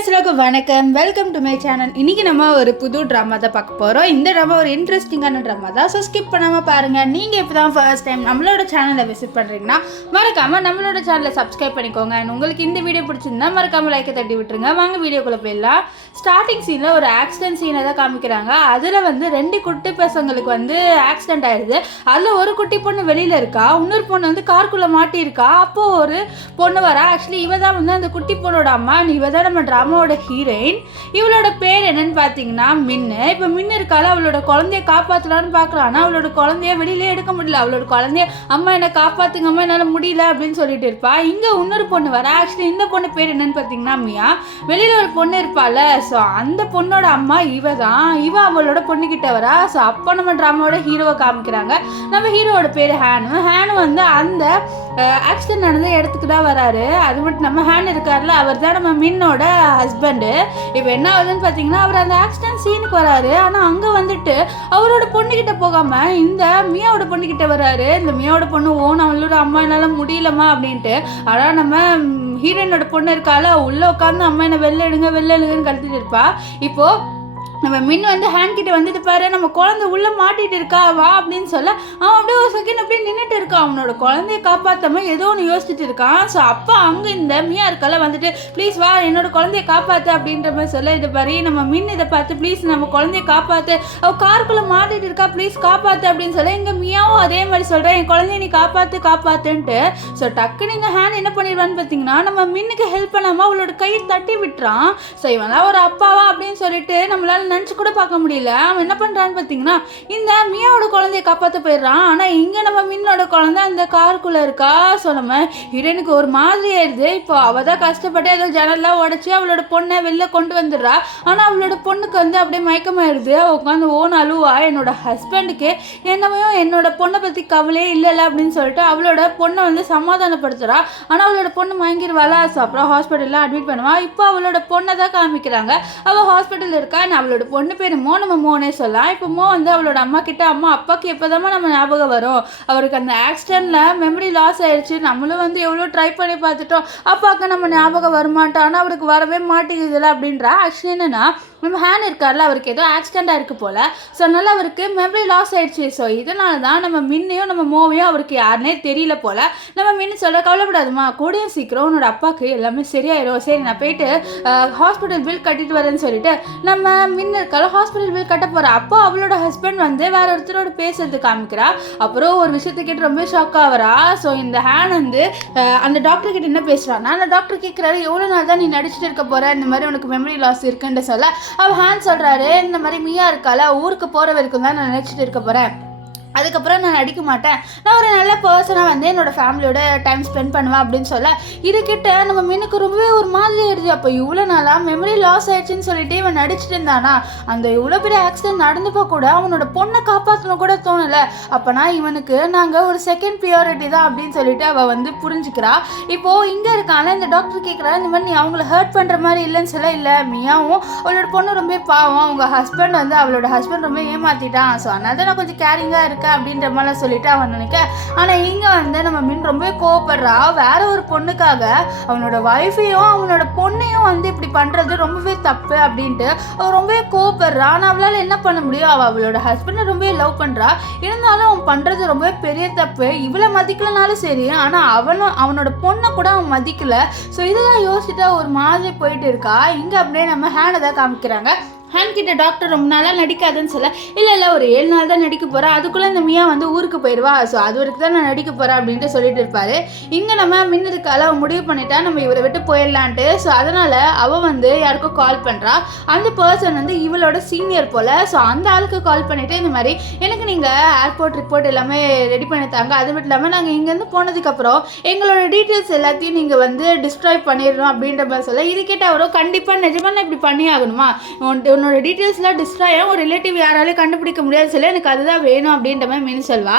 எல்லாருக்கும் வணக்கம். Welcome to my channel. இன்றைக்கி நம்ம ஒரு புது ட்ராமா தான் பார்க்க போகிறோம். இந்த ட்ராமா ஒரு இன்ட்ரெஸ்டிங்கான ட்ராமா தான். ஸோ ஸ்கிப் பண்ணாமல் பாருங்கள். நீங்கள் இப்போ தான் ஃபர்ஸ்ட் டைம் நம்மளோட சேனலை விசிட் பண்ணுறீங்கன்னா மறக்காமல் நம்மளோட சேனலை சப்ஸ்கிரைப் பண்ணிக்கோங்க. அண்ட் உங்களுக்கு இந்த வீடியோ பிடிச்சிருந்தா மறக்காமல் லைக்கை தட்டி விட்டுருங்க. வாங்க வீடியோக்குள்ளே போயிடலாம். ஸ்டார்டிங் சீனில் ஒரு ஆக்சிடென்ட் சீனை தான் காமிக்கிறாங்க. அதில் வந்து 2 குட்டி பசங்களுக்கு வந்து ஆக்சிடென்ட் ஆயிடுது. அதில் ஒரு குட்டி பொண்ணு வெளியில் இருக்கா, இன்னொரு பொண்ணு வந்து காருக்குள்ளே மாட்டியிருக்கா. அப்போது ஒரு பொண்ணு வரா. ஆக்சுவலி இவ தான் வந்து அந்த குட்டி பொண்ணோட அம்மா. இவ தான் நம்ம ட்ராமாவோட ஹீரோயின். இவளோட பேர் என்னன்னு பார்த்தீங்கன்னா மின்னு. இப்போ மின்னு இருக்கால, அவளோட குழந்தைய காப்பாற்றலான்னு பார்க்குறான். அவளோட குழந்தைய வெளியிலே எடுக்க முடியல. அவளோட குழந்தைய அம்மா என்னை காப்பாற்றுங்க, அம்மா என்னால் முடியல அப்படின்னு சொல்லிட்டு இருப்பா. இங்கே இன்னொரு பொண்ணு வர. ஆக்சுவலி இந்த பொண்ணு பேர் என்னன்னு பார்த்தீங்கன்னா மியா. வெளியில் ஒரு பொண்ணு இருப்பாள். ஸோ அந்த பொண்ணோட அம்மா இவ தான். இவ அவளோட பொண்ணுக்கிட்ட வரா. ஸோ அப்போ நம்ம ட்ராமாவோட ஹீரோவை காமிக்கிறாங்க. நம்ம ஹீரோவோட பேர் ஹேனு. ஹேனு வந்து அந்த ஆக்சிடென்ட் நடந்த இடத்துக்கு தான் வராரு. அது மட்டும் நம்ம ஹேன் இருக்கார்ல, அவர் தான் நம்ம மின்னோட ஹஸ்பண்டு. இப்போ என்ன ஆகுதுன்னு பார்த்தீங்கன்னா, அவர் அந்த ஆக்சிடென்ட் சீனுக்கு வராரு. ஆனால் அங்கே வந்துட்டு அவரோட பொண்ணுக்கிட்ட போகாமல் இந்த மியாவோட பொண்ணுக்கிட்ட வராரு. இந்த மியாவோட பொண்ணு அவளோட அம்மா என்னால் முடியலம்மா அப்படின்ட்டு. ஆனால் நம்ம ஹீரோயினோட பொண்ணு இருக்கால, உள்ளே உட்காந்து அம்மா என்னை வெளில எடுங்கன்னு கழுத்திட்டு இருப்பா. இப்போது நம்ம மின் வந்து ஹேண்ட் கிட்ட வந்துட்டு பாரு, நம்ம குழந்தை உள்ளே மாட்டிட்டு இருக்கா வா அப்படின்னு சொல்ல, அவன் அப்படியே ஒரு செகண்ட் அப்படியே நின்றுட்டு இருக்கான். அவனோட குழந்தைய காப்பாற்றாம ஏதோ ஒன்று யோசிச்சுட்டு இருக்கான். ஸோ அப்போ அங்கே இந்த மியா இருக்கால வந்துட்டு ப்ளீஸ் வா என்னோட குழந்தைய காப்பாற்று அப்படின்ற மாதிரி சொல்ல, இது பாரு நம்ம மின் இதை பார்த்து ப்ளீஸ் நம்ம குழந்தைய காப்பாற்று, அவள் காருக்குள்ளே மாட்டிட்டு இருக்கா ப்ளீஸ் காப்பாற்று அப்படின்னு சொல்ல, இங்கே மியாவும் அதே மாதிரி சொல்கிறேன் என் குழந்தைய நீ காப்பாற்றுன்ட்டு. ஸோ டக்குன்னு இந்த ஹேண்ட் என்ன பண்ணிடுவான்னு பார்த்தீங்கன்னா, நம்ம மின்னுக்கு ஹெல்ப் பண்ணாமல் அவளோட கையை தட்டி விட்டுறான். ஸோ இவெல்லாம் ஒரு அப்பாவா அப்படின்னு சொல்லிட்டு நம்மளால நினச்சி கூட பார்க்க முடியல. அவன் என்ன பண்ணுறான்னு பார்த்தீங்கன்னா, இந்த மியாவோட குழந்தைய காப்பாற்ற போயிடுறான். ஆனால் இங்கே நம்ம மின்னோட குழந்தை அந்த காருக்குள்ளே இருக்கா. ஸோ நம்ம ஹீரோனுக்கு ஒரு மாதிரி ஆயிடுது. இப்போ அவள் தான் கஷ்டப்பட்டு ஏதோ ஜன்னல்லாம் உடச்சி அவளோட பொண்ணை வெளில கொண்டு வந்துடுறா. ஆனால் அவளோட பொண்ணுக்கு வந்து அப்படியே மயக்கமாயிடுது. அவள் உட்காந்து அழுவா. என்னோட ஹஸ்பண்டுக்கு என்னமையும் என்னோட பொண்ணை பற்றி கவலையே இல்லைல்ல அப்படின்னு சொல்லிட்டு அவளோட பொண்ணை வந்து சமாதானப்படுத்துகிறா. ஆனால் அவளோட பொண்ணு மயங்கிடுவாளா. ஸோ அப்புறம் ஹாஸ்பிட்டலில் அட்மிட் பண்ணுவா. இப்போ அவளோட பொண்ணை தான் காமிக்கிறாங்க. அவள் ஹாஸ்பிட்டலில் இருக்கா. அவளோட பொண்ணு பேர் நம்ம மோனே சொல்லலாம். இப்போ வந்து அவளோட அம்மா கிட்ட அம்மா அப்பாவுக்கு எப்போதாம்மா நம்ம ஞாபகம் வரும், அவருக்கு அந்த ஆக்சிடென்ட்டில் மெமரி லாஸ் ஆயிடுச்சு, நம்மளும் வந்து எவ்வளோ ட்ரை பண்ணி பார்த்துட்டோம், அப்பாவுக்கு நம்ம ஞாபகம் வரமாட்டோம், ஆனால் அவருக்கு வரவே மாட்டேங்குதுல அப்படின்றா. ஆக்சுவலி என்னன்னா நம்ம ஹேன் இருக்கார்ல, அவருக்கு ஏதோ ஆக்சிடென்ட் ஆயிருக்கு போல. ஸோ அதனால அவருக்கு மெமரி லாஸ் ஆயிடுச்சு. ஸோ இதனால தான் நம்ம மின்னையும் நம்ம மோவையும் அவருக்கு யாருனே தெரியல போல. நம்ம மின்னு சொல்ல கவலைப்படாதுமா, கூடயும் சீக்கிரம் உன்னோட அப்பாவுக்கு எல்லாமே சரியாயிரும், சரி நான் போயிட்டு ஹாஸ்பிட்டல் பில் கட்டிட்டு வரேன்னு சொல்லிட்டு நம்ம மின்னு இருக்கால ஹாஸ்பிட்டல் பில் கட்ட போகிறா. அப்போ அவளோட ஹஸ்பண்ட் வந்து வேற ஒருத்தரோட பேசுறது காமிக்கிறா. அப்புறம் ஒரு விஷயத்தை கேட்டு ரொம்ப ஷாக் ஆகிறா. ஸோ இந்த ஹேன் வந்து அந்த டாக்டர் கிட்ட என்ன பேசுகிறான்னா, அந்த டாக்டர் கேட்குறாரு எவ்வளோ நாள் தான் நீ நடிச்சுட்டு இருக்க போகிற, இந்த மாதிரி உனக்கு மெமரி லாஸ் இருக்குன்னு சொல்ல, அவள் ஹேண்ட் சொல்கிறாரு இந்த மாதிரி மியா இருக்கால ஊருக்கு போகிற வரைக்கும் தான் நான் நினச்சிட்டு இருக்க போகிறேன், அதுக்கப்புறம் நான் நடிக்க மாட்டேன், நான் ஒரு நல்ல பர்சனாக வந்து என்னோடய ஃபேமிலியோட டைம் ஸ்பெண்ட் பண்ணுவேன் அப்படின்னு சொல்ல, இதுக்கிட்ட நம்ம மின்னுக்கு ரொம்பவே ஒரு மாதிரி ஆயிடுது. அப்போ இவ்வளோ நாளாக மெமரி லாஸ் ஆயிடுச்சுன்னு சொல்லிட்டு இவன் நடிச்சிட்டு இருந்தானா, அந்த இவ்வளோ பெரிய ஆக்சிடென்ட் நடந்தப்போ கூட அவனோட பொண்ணை காப்பாற்றணும் கூட தோணலை. அப்போனா இவனுக்கு நாங்கள் ஒரு செகண்ட் ப்ரியாரிட்டி தான் அப்படின்னு சொல்லிட்டு அவள் வந்து புரிஞ்சுக்கிறா. இப்போது இங்கே இருக்கால இந்த டாக்டர் கேட்குறா, இந்த மாதிரி நீ அவங்கள ஹர்ட் பண்ணுற மாதிரி இல்லைன்னு சொல்ல, இல்லை மியாவும் அவளோட பொண்ணு ரொம்ப பாவம், அவங்க ஹஸ்பண்ட் வந்து அவளோட ஹஸ்பண்ட் ரொம்ப ஏமாற்றிட்டான், ஸோ அதனால தான் நான் கொஞ்சம் கேரிங்காக இருக்கேன் அப்படின்ற மாதிரிலாம் சொல்லிட்டு அவன் நினைக்க. ஆனால் இங்கே வந்து நம்ம மின் ரொம்ப கோவப்படுறா. வேற ஒரு பொண்ணுக்காக அவனோட ஒய்ஃபையும் அவனோட பொண்ணையும் வந்து இப்படி பண்ணுறது ரொம்பவே தப்பு அப்படின்ட்டு அவள் ரொம்பவே கோவப்படுறா. ஆனால் அவளால் என்ன பண்ண முடியும், அவளோட ஹஸ்பண்டை ரொம்பவே லவ் பண்ணுறா. இருந்தாலும் அவன் பண்ணுறது ரொம்பவே பெரிய தப்பு. இவளை மதிக்கலனாலும் சரி, ஆனால் அவனோட பொண்ணை கூட அவன் மதிக்கலை. ஸோ இதெல்லாம் யோசிச்சுட்டா ஒரு மாதிரி போயிட்டு இருக்கா. இங்கே அப்படியே நம்ம ஹேனை தான் காமிக்கிறாங்க. ஹேண்ட் கிட்ட டாக்டர் ரொம்ப நாளாக நடிக்காதுன்னு சொல்ல, இல்லை ஒரு 7 நாள் தான் நடிக்க போகிறேன், அதுக்குள்ளே இந்த மியா வந்து ஊருக்கு போயிடுவா, ஸோ அது வரைக்கும் தான் நான் நடிக்க போகிறேன் அப்படின்ட்டு சொல்லிட்டு இருப்பாரு. இங்கே நம்ம மின்னதுக்கால அவன் முடிவு பண்ணிட்டா நம்ம இவரை விட்டு போயிடலான்ட்டு. ஸோ அதனால் அவள் வந்து யாருக்கும் கால் பண்ணுறா. அந்த பர்சன் வந்து இவளோட சீனியர் போல். ஸோ அந்த ஆளுக்கு கால் பண்ணிவிட்டு இந்த மாதிரி எனக்கு நீங்கள் ஏர்போர்ட் ரிப்போர்ட் எல்லாமே ரெடி பண்ணி தாங்க, அது மட்டும் இல்லாமல் நாங்கள் இங்கேருந்து போனதுக்கப்புறம் எங்களோட டீட்டெயில்ஸ் எல்லாத்தையும் நீங்கள் வந்து டிஸ்ட்ராய் பண்ணிடணும் அப்படின்ற மாதிரி சொல்ல, இது கேட்ட அவரும் கண்டிப்பாக நிஜமாக இப்படி பண்ணி ஆகணுமா, உன்னோட டீட்டெயில்ஸ்லாம் டிஸ்ட்ராய் ஆகும், ஒரு ரிலேட்டிவ் யாராலையும் கண்டுபிடிக்க முடியாது சொல்ல, எனக்கு அதுதான் வேணும் அப்படின்ற மாதிரி மீன் சொல்வா.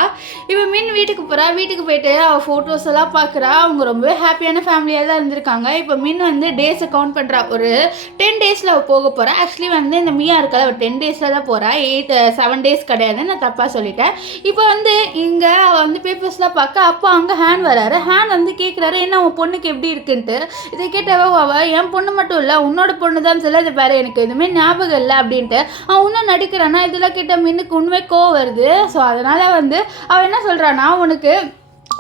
இப்போ மீன் வீட்டுக்கு போகிறா. வீட்டுக்கு போயிட்டு அவள் ஃபோட்டோஸ் எல்லாம் பார்க்குறா. அவங்க ரொம்பவே ஹாப்பியான ஃபேமிலியாக தான் இருந்திருக்காங்க. இப்போ மீன் வந்து டேஸை கவுண்ட் பண்ணுறா. ஒரு 10 டேஸில் அவள் போக போகிறா. ஆக்சுவலி வந்து இந்த மியா இருக்காது, அவள் 10 டேஸில் தான் போகிறா. 7 டேஸ் கிடையாது, நான் தப்பாக சொல்லிட்டேன். இப்போ வந்து இங்கே அவள் வந்து பேப்பர்ஸ்லாம் பார்க்க அப்போ அங்கே ஹேண்ட் வராரு. ஹேண்ட் வந்து கேட்குறாரு, என்ன உன் பொண்ணுக்கு எப்படி இருக்குன்ட்டு. இதை கேட்டவ அவள் என் பொண்ணு மட்டும் இல்லை உன்னோட பொண்ணு தான் சொல்ல, இது வேறு எனக்கு எதுவுமே ஞாபகம் இல்லை அப்படின்ட்டு அவன் இன்னும் நடிக்கிறானா. இதெல்லாம் கேட்ட மீனுக்கு உண்மை கோவம் வருது. ஸோ அதனால் வந்து அவன் என்ன சொல்கிறான்னா, உனக்கு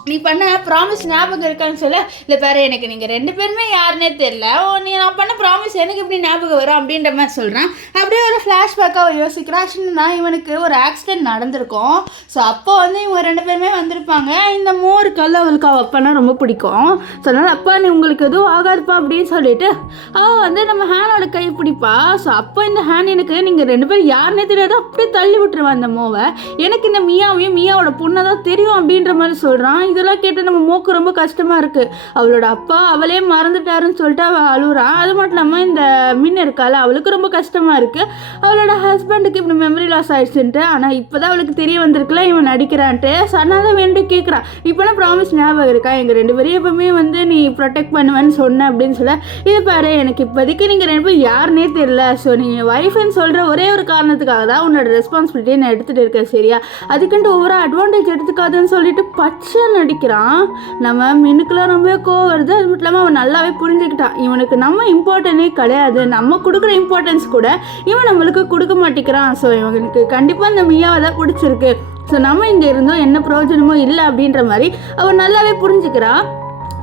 நீ பண்ண ப்ராமிஸ் ஞாபகம் இருக்கான்னு சொல்ல, இல்லை பேர் எனக்கு நீங்கள் 2 பேருமே யாருன்னே தெரில, நீ நான் பண்ண ப்ராமிஸ் எனக்கு எப்படி ஞாபகம் வரும் அப்படின்ற மாதிரி சொல்கிறேன். அப்படியே ஒரு ஃப்ளாஷ்பேக்காக அவள் யோசிக்கிறாச்சுன்னா இவனுக்கு ஒரு ஆக்சிடென்ட் நடந்திருக்கும். ஸோ அப்போ வந்து இவங்க 2 பேருமே வந்திருப்பாங்க. இந்த மோருக்கல்ல அவளுக்கு அவள் அப்பானா ரொம்ப பிடிக்கும். ஸோ அதனால் அப்பா நீ உங்களுக்கு எதுவும் ஆகாதுப்பா அப்படின்னு சொல்லிட்டு அவள் வந்து நம்ம ஹேனோட கை பிடிப்பா. ஸோ அப்போ இந்த ஹேண்ட் எனக்கு நீங்கள் 2 பேரும் யாருன்னே தெரியாது அப்படியே தள்ளி விட்டுருவான் அந்த மோவை. எனக்கு இந்த மியாவையும் மியாவோட பொண்ணை தான் தெரியும் அப்படின்ற மாதிரி சொல்கிறான். இதெல்லாம் கேட்டு நம்ம மோக்கு ரொம்ப கஷ்டமாக இருக்குது. அவளோட அப்பா அவளே மறந்துட்டாருன்னு சொல்லிட்டு அவள் அழுகுறான். அது மட்டும் இல்லாமல் இந்த மின் இருக்கால அவளுக்கு ரொம்ப கஷ்டமாக இருக்குது. அவளோட ஹஸ்பண்டுக்கு இப்படி மெமரி லாஸ் ஆயிடுச்சுன்ட்டு. ஆனால் இப்போ தான் அவளுக்கு தெரிய வந்திருக்குல இவன் நடிக்கிறான்ட்டு. சொன்னால் தான் வேண்டு கேட்குறான், இப்போலாம் ப்ராமிஸ் ஞாபகம் இருக்கா, எங்கள் 2 பேரும் எப்பவுமே வந்து நீ ப்ரொடெக்ட் பண்ணுவேன்னு சொன்ன அப்படின்னு சொல்ல, இது பாரு எனக்கு இப்போதைக்கு நீங்கள் 2 பேரும் யாருன்னே தெரியல. ஸோ நீங்கள் ஒய்ஃப்னு சொல்கிற ஒரே ஒரு காரணத்துக்காக தான் உன்னோட ரெஸ்பான்சிபிலிட்டியை நான் எடுத்துகிட்டு இருக்கேன் சரியா, அதுக்குன்ட்டு ஒவ்வொரு அட்வான்டேஜ் எடுத்துக்காதுன்னு சொல்லிட்டு பச்சை நடிக்கிறான். நம்ம மின்னுக்குலாம் ரொம்ப கோவம் வருது. அது மட்டும் இல்லாமல் அவன் நல்லாவே புரிஞ்சுக்கிட்டான், இவனுக்கு நம்ம இம்பார்ட்டனே கிடையாது, நம்ம கொடுக்குற இம்பார்ட்டன்ஸ் கூட இவன் நம்மளுக்கு கொடுக்க மாட்டேங்கிறான். ஸோ இவனுக்கு கண்டிப்பாக இந்த மியாவை தான் பிடிச்சிருக்கு. ஸோ நம்ம இங்கே இருந்தோம் என்ன பிரயோஜனமும் இல்லை அப்படின்ற மாதிரி அவன் நல்லாவே புரிஞ்சுக்கிறான்.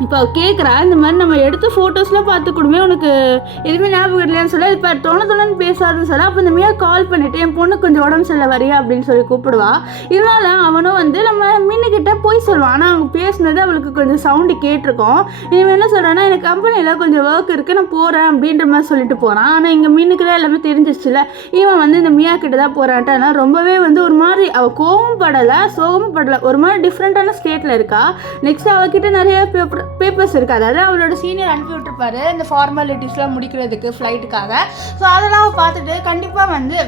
இப்போ அவள் கேட்குறா, இந்த மாதிரி நம்ம எடுத்து ஃபோட்டோஸ்லாம் பார்த்து கொடுமே உனக்கு எதுவுமே ஞாபகம் இல்லையான்னு சொல்ல, இப்போ தொணன்னு பேசாதுன்னு சொல்ல. அப்போ இந்த மியா கால் பண்ணிவிட்டு என் பொண்ணு கொஞ்சம் உடம்பு சரியில்லை வரியா அப்படின்னு சொல்லி கூப்பிடுவா. இதனால் அவனும் வந்து நம்ம மீனுக்கிட்ட போய் சொல்லுவான். ஆனால் அவங்க பேசுனது அவளுக்கு கொஞ்சம் சவுண்டு கேட்டிருக்கோம். இவன் என்ன சொல்கிறான்னா, எனக்கு கம்பெனியில் கொஞ்சம் ஒர்க் இருக்குது நான் போகிறேன் அப்படின்ற மாதிரி சொல்லிட்டு போகிறான். ஆனால் எங்கள் மீனுக்கு தான் எல்லாமே தெரிஞ்சிச்சுல இவன் வந்து இந்த மியா கிட்ட தான் போகிறான்ட்டு. ஆனால் ரொம்பவே வந்து ஒரு மாதிரி அவள் கோவம் படலை சோகமும் படலை, ஒரு மாதிரி டிஃப்ரெண்ட்டான ஸ்டேட்டில் இருக்கா. நெக்ஸ்ட் அவகிட்ட நிறைய பேப்பர்ஸ் இருக்குது, அதாவது அவளோட சீனியர் அனுப்பி விட்டுருப்பாரு இந்த ஃபார்மாலிட்டிஸ்லாம் முடிக்கிறதுக்கு ஃப்ளைட்டுக்காக. ஸோ அதெல்லாம் அவள் பார்த்துட்டு கண்டிப்பாக வந்து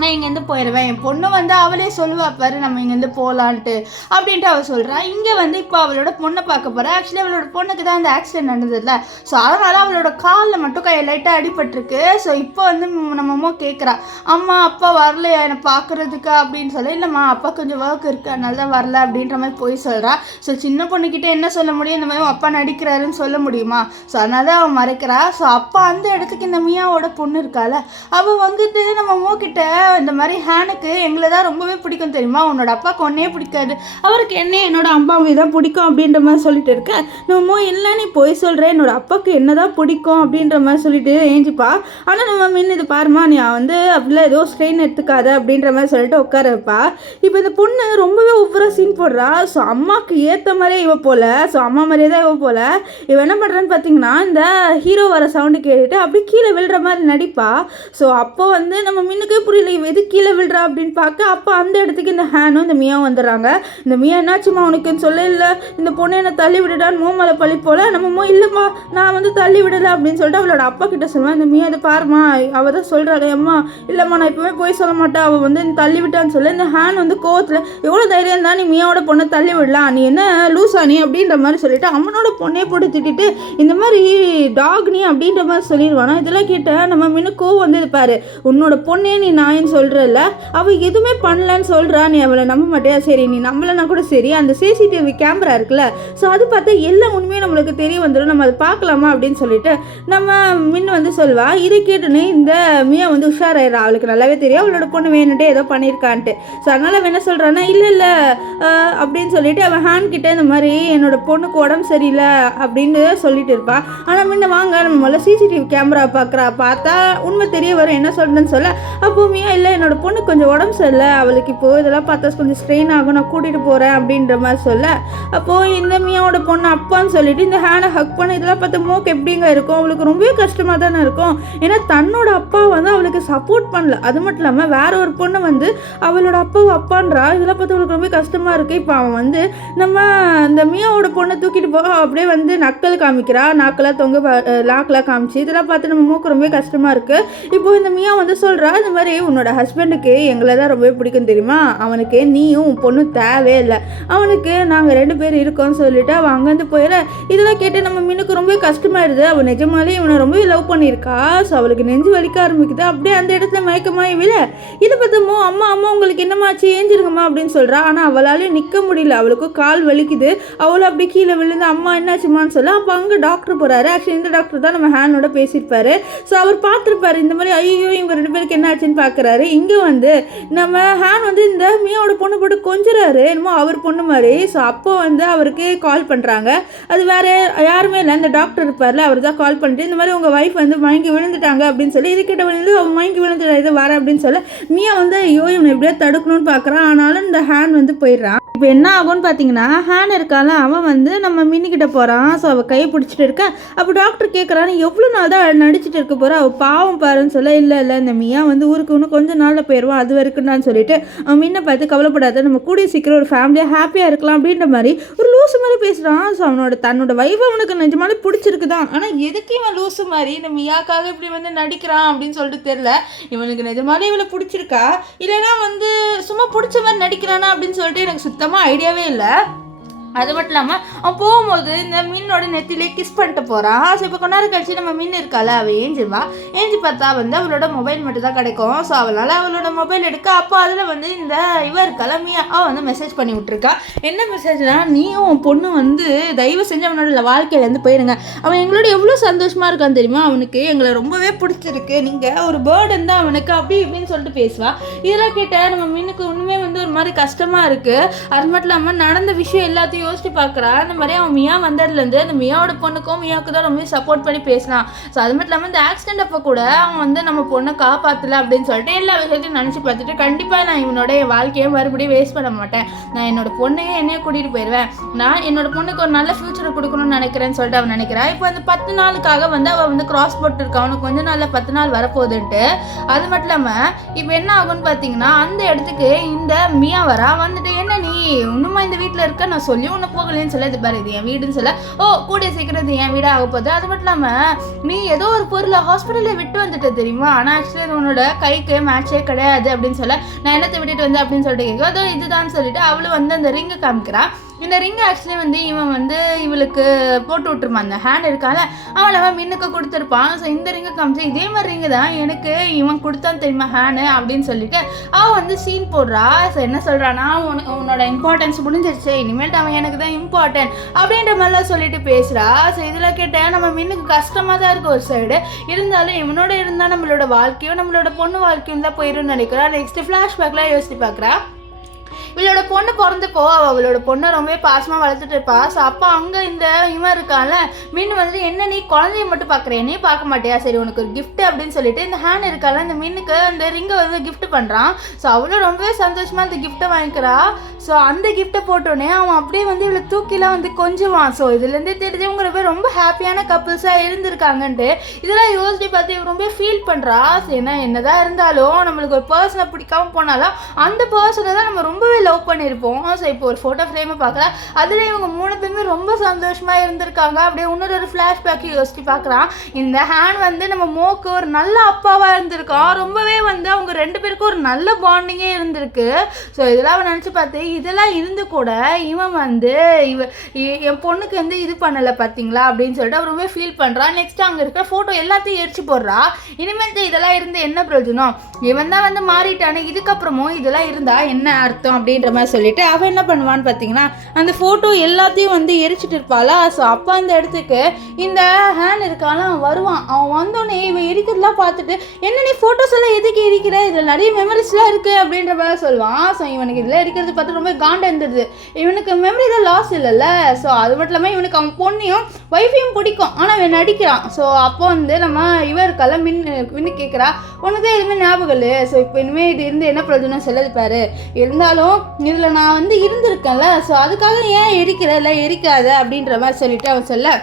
நான் இங்கேருந்து போயிடுவேன், என் பொண்ணு வந்து அவளே சொல்லுவா பாரு நம்ம இங்கேருந்து போகலான்ட்டு அப்படின்ட்டு அவள் சொல்கிறான். இங்கே வந்து இப்போ அவளோட பொண்ணை பார்க்க போகிறா. ஆக்சுவலி அவளோட பொண்ணுக்கு தான் அந்த ஆக்சிடென்ட் நடந்ததில்ல. ஸோ அதனால் அவளோட காலில் மட்டும் லைட்டாக அடிபட்டிருக்கு. ஸோ இப்போ வந்து நம்ம அம்மா கேட்குறா, அம்மா அப்பா வரலையா என்னை பார்க்குறதுக்கு அப்படின்னு சொல்லி, இல்லைம்மா அப்பா கொஞ்சம் ஒர்க் இருக்குது அதனால தான் வரல அப்படின்ற மாதிரி போய் சொல்கிறா. ஸோ சின்ன பொண்ணுக்கிட்ட என்ன சொல்ல முடியும், இந்த மாதிரி அப்பா நடிக்கிறாருன்னு சொல்ல முடியுமா. ஸோ அதனால தான் அவன் மறைக்கிறா. ஸோ அப்பா அந்த இடத்துக்கு இந்த மியாவோட பொண்ணு இருக்கால அவள் வந்துட்டு நம்ம அம்மா கிட்ட இந்த மாதிரி ஹேனுக்கு எங்களை தான் ரொம்பவே பிடிக்கும் தெரியுமா, உன்னோட அப்பாவுக்கு ஒன்னே பிடிக்காது, அவருக்கு என்ன என்னோட அம்மாவை தான் பிடிக்கும் அப்படின்ற மாதிரி சொல்லிட்டு இருக்க. நம்ம இல்லை நீ போய் சொல்கிறேன், என்னோட அப்பாவுக்கு என்ன தான் பிடிக்கும் அப்படின்ற மாதிரி சொல்லிட்டு ஏஞ்சிப்பா. ஆனால் நம்ம மீன் இது பாருமா நீ வந்து அப்படிலாம் ஏதோ ஸ்ட்ரெயின் எடுத்துக்காத அப்படின்ற மாதிரி சொல்லிட்டு உட்கார வைப்பா. இப்போ இந்த பொண்ணு ரொம்பவே ஒவ்வொரு சீன் போடுறா. ஸோ அம்மாவுக்கு ஏற்ற மாதிரியே இவ போல, ஸோ அம்மா மாதிரியே தான் இவ போல. இவ என்ன பண்ணுறான்னு பார்த்தீங்கன்னா இந்த ஹீரோ வர சவுண்டு கேட்டுட்டு அப்படி கீழே விழுற மாதிரி நடிப்பா. ஸோ அப்போ வந்து நம்ம மீனுக்கே புரியல இவ எது கீழே விழுறா அப்படின்னு பார்க்க, அப்போ அந்த இடத்துக்கு இந்த ஹேனும் இந்த மியாவும் வந்துடுறாங்க. இந்த மியா என்னாச்சுமா உனக்குன்னு சொல்ல, இல்லை இந்த பொண்ணை என்னை தள்ளி விடுடான்னு மோமலை பழி போல, நம்ம இல்லைம்மா நான் வந்து தள்ளி விடலை அப்படின்னு சொல்லிட்டு அவளோட அப்பா கிட்ட சொல்லுவேன். இந்த மியா இதை பாருமா அவள் தான் சொல்கிறாளே, அம்மா இல்லைம்மா நான் இப்போவே போய் சொல்ல மாட்டேன், அவள் வந்து தள்ளி விட்டான்னு சொல்ல. இந்த ஹேன் வந்து கோவத்தில் எவ்வளோ தைரியம் தான் நீ மியாவோட பொண்ணை தள்ளி விடலாம், நீ என்ன லூஸா நீ அப்படின்ற மாதிரி சொல்லிட்டு அவனோட பொண்ணையே போட்டு திட்டிட்டு இந்த மாதிரி டாக் நீ அப்படின்ற மாதிரி சொல்லிடுவானா. இதெல்லாம் கேட்டால் நம்ம மீனு கோவம் வந்து இது பாரு உன்னோட பொண்ணே நீ நாயின்னு சொல்கிறல்ல, அவள் எதுவுமே பண்ணலன்னு சொல்கிறா, நீ அவளை நம்ப மாட்டியா, சரி நீ நம்பலைன்னா கூட சரி அந்த சிசிடிவி கேமரா இருக்குல்ல ஸோ அது பார்த்தா எல்லா உண்மையும் நம்மளுக்கு தெரிய வந்துடும், நம்ம அதை பார்க்கலாமா அப்படின்னு சொல்லிட்டு நம்ம மின்னு வந்து சொல்வா. இதை கேட்டுன்னு இந்த மியா வந்து உஷாராயிரா, அவளுக்கு நல்லாவே தெரியும் அவளோட பொண்ணு வேணுன்ட்டு ஏதோ பண்ணியிருக்கான்ட்டு. ஸோ அதனால் அவன் என்ன சொல்கிறான்னா இல்லை அப்படின்னு சொல்லிட்டு அவன் ஹேண்ட் கிட்டே இந்த மாதிரி என்னோட பொண்ணுக்கு உடம்பு சரியில்லை அப்படின்னு சொல்லிட்டு இருப்பாள். ஆனால் முன்ன வாங்க நம்ம முதல்ல சிசிடிவி கேமரா பார்த்தா உண்மை தெரிய வரும் என்ன சொல்கிறேன்னு சொல்ல. அப்போ மியா இல்லை என்னோடய பொண்ணு கொஞ்சம் உடம்பு சரியில்லை, அவளுக்கு இப்போது இதெல்லாம் பார்த்தா கொஞ்சம் ஸ்ட்ரெயின் ஆகும், நான் கூட்டிகிட்டு போகிறேன் அப்படின்ற மாதிரி சொல்ல, அப்போது இந்த மியாவோட பொண்ணு அப்பான்னு சொல்லிட்டு இந்த ஹேனை ஹக் பண்ண இதெல்லாம் பார்த்து மோக்கு எப்படிங்க இருக்கும், அவளுக்கு ரொம்பவே கஷ்டமாக தானே இருக்கும். ஏன்னா தன்னோட அப்பா வந்து அவளுக்கு சப்போர்ட் பண்ணல, அது மட்டும் இல்லாமல் வேற ஒரு பொண்ணு வந்து அவளோட அப்பாவை அப்பான்றா, இதெல்லாம் பார்த்து அவளுக்கு ரொம்ப கஷ்டமாக இருக்குது. இப்போ அவன் வந்து நம்ம இந்த மியாவோட பொண்ணை தூக்கிட்டு போக அப்படியே வந்து நக்கல் காமிக்கிறா, நாக்கெல்லாம் தொங்க லாக்கெல்லாம் காமிச்சு, இதெல்லாம் பார்த்து நம்ம மூக்கு ரொம்ப கஷ்டமாக இருக்குது. இப்போ இந்த மியா வந்து சொல்கிறா, இந்த மாதிரி உன்னோட ஹஸ்பண்டுக்கு எங்களை தான் ரொம்பவே பிடிக்கும் தெரியுமா, அவனுக்கு நீயும் பொண்ணு தேவையில்லை, அவனுக்கு நாங்கள் 2 பேர் இருக்கோம்னு சொல்லிட்டு அவன் அங்கேருந்து போயிட. இதெல்லாம் கேட்டு நம்ம மீனுக்கு ரொம்ப கஷ்டமாயிருது. அவன் நிஜமாலே இவனை ரொம்பவே லவ் பண்ணியிருக்கா. ஸோ அவளுக்கு நெஞ்சு வலிக்க ஆரம்பிக்குது. அப்படியே அந்த இடத்துல மயக்கமாயி விட இதை பார்த்தமோ அம்மா அம்மா உங்களுக்கு என்னமாச்சு ஏஞ்சிருங்கம்மா அப்படின்னு சொல்கிறா. ஆனால் அவளாலையும் நிற்க முடியல, அவளுக்கும் கால் வலிக்குது. அவளும் அப்படியே கீழே விழுந்து அம்மா என்னாச்சுமான்னு சொல்ல. அப்போ அங்கே டாக்டர் போகிறாரு. ஆக்சுவலி இந்த டாக்டர் தான் நம்ம ஹேனோட பேசியிருப்பாரு. ஸோ அவர் பார்த்துருப்பாரு இந்த மாதிரி ஐயோ இவங்க 2 பேருக்கு என்ன ஆச்சுன்னு பார்க்குறாரு. இங்கே வந்து நம்ம ஹேன் வந்து இந்த மியாவோட பொண்ணு போட்டு கொஞ்சிறாரு என்னமோ அவர் பொண்ணு மாதிரி. ஸோ அப்போ வந்து அவருக்கு கால் பண்ணுறாங்க. அது வேறு யாருமே இல்லை, இந்த டாக்டர் இருப்பார்ல அவர் தான் கால் பண்ணிட்டு இந்த மாதிரி உங்கள் ஒய்ஃப் வந்து மயங்கி விழுந்துட்டாங்க அப்படின்னு சொல்லி, இதுக்கிட்ட விழுந்து அவன் மயங்கி விழுந்துட்டா இது வரேன் அப்படின்னு சொல்ல, மியா வந்து ஐயோ இவனை எப்படியா தடுக்கணும்னு பார்க்குறான். ஆனாலும் இந்த ஹேன் வந்து போயிடுறான். இப்போ என்ன ஆகும்னு பார்த்தீங்கன்னா ஹேன் இருக்கால அவன் வந்து நம்ம மின்னிக்கிட்ட போகிறான். ஸோ அவள் கையை பிடிச்சிட்டு இருக்க. அப்போ டாக்டர் கேட்குறான்னு எவ்வளோ நாள் தான் நடிச்சிட்டு இருக்க போகிறா, அவள் பாவம் பாருன்னு சொல்ல, இல்லை இந்த மியா வந்து ஊருக்கு இன்னும் கொஞ்சம் நாளில் போயிடுவான், அது வரைக்கும்டான்னு சொல்லிட்டு அவன் முன்ன பார்த்து கவலைப்படாத, நம்ம கூடிய சீக்கிரம் ஒரு ஃபேமிலியாக ஹாப்பியாக இருக்கலாம் அப்படின்ற மாதிரி ஒரு லூசு மாதிரி பேசுகிறான். ஸோ தன்னோட வைஃப் அவனுக்கு நிஜமாலே பிடிச்சிருக்குதான். ஆனால் எதுக்கு இவன் லூசு மாதிரி இந்த மியாக்காக இப்படி வந்து நடிக்கிறான் அப்படின்னு சொல்லிட்டு தெரியல. இவனுக்கு நிஜமாலே இவளை பிடிச்சிருக்கா இல்லைன்னா வந்து சும்மா பிடிச்ச மாதிரி நடிக்கிறானா அப்படின்னு சொல்லிட்டு எனக்கு சுத்தமாக ஐடியாவே இல்லை. அது மட்டும் இல்லாமல் அவன் போகும்போது இந்த மீனோட நெத்திலே கிஸ் பண்ணிட்டு போகிறான். ஸோ இப்போ கொஞ்ச நேரம் கழிச்சு நம்ம மீன் இருக்கால அவள் ஏஞ்சிவா. ஏஞ்சி பார்த்தா வந்து அவளோட மொபைல் மட்டும் தான் கிடைக்கும். ஸோ அவளால் அவளோட மொபைல் எடுக்க அப்போ அதில் வந்து இந்த இருக்கால மியா அவள் வந்து மெசேஜ் பண்ணி விட்ருக்கா. என்ன மெசேஜ்னா, நீயும் உன் பொண்ணு வந்து தயவு செஞ்சு அவனோட வாழ்க்கையிலேருந்து போயிருங்க, அவன் எங்களோட எவ்வளோ சந்தோஷமாக இருக்கான்னு தெரியுமா, அவனுக்கு எங்களை ரொம்பவே பிடிச்சிருக்கு, நீங்கள் ஒரு பேர்டன் தான் அவனுக்கு அப்படி இப்படின்னு சொல்லிட்டு பேசுவா. இதெல்லாம் கேட்டால் நம்ம மீனுக்கு ஒன்றுமே வந்து ஒரு மாதிரி கஷ்டமாக இருக்குது. அது மட்டும் இல்லாமல் நடந்த விஷயம் எல்லாத்தையும் யோசிச்சு பார்க்குறா. இந்த மாதிரி அவன் மியா வந்ததுலேருந்து அந்த மியாவோட பொண்ணுக்கும் மியாவுக்கு தான் ரொம்ப சப்போர்ட் பண்ணி பேசினான். ஸோ அது மட்டும் இல்லாமல் இந்த ஆக்சிடென்ட் அப்போ கூட அவன் வந்து நம்ம பொண்ணை காப்பாற்றலை அப்படின்னு சொல்லிட்டு எல்லா விஷயத்தையும் நினச்சி பார்த்துட்டு கண்டிப்பாக நான் இவனோட என் வாழ்க்கையை மறுபடியும் வேஸ்ட் பண்ண மாட்டேன், நான் என்னோட பொண்ணையே என்னையே கூட்டிகிட்டு போயிடுவேன், நான் என்னோட பொண்ணுக்கு ஒரு நல்ல ஃபியூச்சரை கொடுக்கணும்னு நினைக்கிறேன்னு சொல்லிட்டு அவன் நினைக்கிறான். இப்போ அந்த 10 நாளுக்காக வந்து அவள் வந்து கிராஸ் போட்டுருக்கா, அவனுக்கு கொஞ்சம் நாளில் 10 நாள் வரப்போகுதுன்ட்டு. அது மட்டும் இல்லாமல் இப்போ என்ன ஆகும்னு பார்த்தீங்கன்னா அந்த இடத்துக்கு இந்த மியா வரா. வந்துட்டு என்ன நீ இன்னுமா இந்த வீட்டில் இருக்க, நான் சொல்லி ஒன்று போகலன்னு சொல்ல, இது பாரு இது என் வீடுன்னு சொல்ல, ஓ கூடிய சீக்கிரம் இது என் வீடாக ஆக போகுது. அது மட்டும் இல்லாமல் நீ ஏதோ ஒரு பொருளை ஹாஸ்பிட்டலில் விட்டு வந்துட்டு தெரியுமா, ஆனால் ஆக்சுவலி அது உன்னோட கைக்கு மேட்சே கிடையாது அப்படின்னு சொல்ல, நான் என்னத்தை விட்டுட்டு வந்தேன் அப்படின்னு சொல்லிட்டு கேட்கும். அதோ இதுதான் சொல்லிட்டு அவளு வந்து அந்த ரிங்கை காமிக்கிறா. இந்த ரிங் ஆக்சுவலி வந்து இவன் வந்து இவளுக்கு போட்டு விட்டுருப்பான், அந்த ஹேண்ட் இருக்கால அவன் மின்னுக்கு கொடுத்துருப்பான். ஸோ இந்த ரிங்கை காமிச்சு இதே மாதிரி ரிங்கு தான் எனக்கு இவன் கொடுத்தான் தெரியுமா ஹேனு அப்படின்னு சொல்லிட்டு அவன் வந்து சீன் போடுறா. ஸோ என்ன சொல்கிறான்னா, உன்னோட இம்பார்ட்டன்ஸ் முடிஞ்சிருச்சு, இனிமேல் அவன் எனக்கு தான் இம்பார்ட்டன்ட் அப்படின்ற மாதிரிலாம் சொல்லிட்டு பேசுகிறா. ஸோ இதில் கேட்டால் நம்ம மின்னுக்கு கஷ்டமாக தான் இருக்குது ஒரு சைடு, இருந்தாலும் இவனோட இருந்தால் நம்மளோட வாழ்க்கையும் நம்மளோட பொண்ணு வாழ்க்கையும் தான் போயிடும்னு நினைக்கிறா. நெக்ஸ்ட் ஃப்ளாஷ்பேக்லாம் யோசிச்சு பார்க்குறா. இவளோட பொண்ணு பிறந்தப்போ அவளோட பொண்ணை ரொம்பவே பாசமாக வளர்த்துட்டு இருப்பா. ஸோ அப்போ அங்கே இந்த இவன் இருக்கான்ல மீன் வந்து என்ன நீ குழந்தைய மட்டும் பார்க்குறேன் என்னையே பார்க்க மாட்டியா, சரி உனக்கு ஒரு கிஃப்ட் அப்படின்னு சொல்லிட்டு இந்த ஹேண்ட் இருக்கால இந்த மீனுக்கு அந்த ரிங்கை வந்து கிஃப்ட் பண்ணுறான். ஸோ அவளும் ரொம்பவே சந்தோஷமாக அந்த கிஃப்ட்டை வாங்கிக்கிறா. ஸோ அந்த கிஃப்ட்டை போட்டோன்னே அவன் அப்படியே வந்து இவளை தூக்கிலாம் வந்து கொஞ்சுவான். ஸோ இதுலேருந்தே தெரிஞ்சவங்க ரொம்ப ஹாப்பியான கப்புள்ஸாக இருந்திருக்காங்கன்ட்டு இதெல்லாம் யோசிச்சு பார்த்து இவன் ரொம்ப ஃபீல் பண்ணுறா. ஸோ என்னதான் இருந்தாலும் நம்மளுக்கு ஒரு பர்சனை பிடிக்காம போனாலும் அந்த பர்சனை தான் நம்ம ரொம்பவே லவ் பண்ணியிருப்போம். ஸோ இப்போ ஒரு ஃபோட்டோ ஃப்ரேமை பார்க்கலாம், அதில் இவங்க 3 பேருமே ரொம்ப சந்தோஷமாக இருந்திருக்காங்க. அப்படியே இன்னொரு ஃப்ளாஷ்பேக் யோசிச்சு பார்க்குறான். இந்த ஹேண்ட் வந்து நம்ம மோக்கு ஒரு நல்ல அப்பாவாக இருந்திருக்கான், ரொம்பவே வந்து அவங்க 2 பேருக்கும் ஒரு நல்ல பாண்டிங்கே இருந்திருக்கு. ஸோ இதெல்லாம் அவன் நினச்சி பார்த்து இதெல்லாம் இருந்து கூட இவன் வந்து என் பொண்ணுக்கு வந்து இது பண்ணலை பார்த்தீங்களா அப்படின்னு சொல்லிட்டு அவர் ரொம்ப ஃபீல் பண்ணுறான். நெக்ஸ்ட் அங்கே இருக்கிற ஃபோட்டோ எல்லாத்தையும் எரிச்சு போடுறா. இனிமேல் இதெல்லாம் இருந்து என்ன பிரயோஜனம், இவன் தான் வந்து மாறிட்டானே, இதுக்கப்புறமும் இதெல்லாம் இருந்தால் என்ன அர்த்தம் அப்படின்ற மாதிரி சொல்லிட்டு அவன் என்ன பண்ணுவான்னு பார்த்தீங்கன்னா அந்த ஃபோட்டோ எல்லாத்தையும் வந்து எரிச்சிட்டு இருப்பாளா. ஸோ அப்போ அந்த இடத்துக்கு இந்த ஹேண்ட் இருக்கால அவன் வருவான். அவன் வந்தோடனே இவன் எரிக்கிறதுலாம் பார்த்துட்டு என்ன நீ ஃபோட்டோஸ் எல்லாம் எதுக்கு எரிக்கிற, இதில் நிறைய மெமரிஸ்லாம் இருக்குது அப்படின்ற மாதிரி சொல்லுவான். ஸோ இவனுக்கு இதில் இருக்கிறது பார்த்து ரொம்ப காண்டா இருந்தது, இவனுக்கு மெமரி தான் லாஸ் இல்லைல்ல. ஸோ அது மட்டும் இல்லாமல் இவனுக்கு அவன் பொண்ணையும் ஒய்ஃபையும் பிடிக்கும், ஆனால் அவன் நடிக்கிறான். ஸோ அப்போ வந்து நம்ம இவருக்கெல்லாம் மின்னு கேட்குறா, உனக்கு தான் எதுவுமே ஞாபகம் இல்லை, ஸோ இப்போ இனிமேல் இது இருந்து என்ன பிரயோஜனம் சொல்லுது பாரு, இருந்தாலும் இதில் நான் வந்து இருந்திருக்கேன்ல, ஸோ அதுக்காக ஏன் எரிக்கிறல்ல, எரிக்காத அப்படின்ற மாதிரி சொல்லிட்டு அவன் சொல்ல,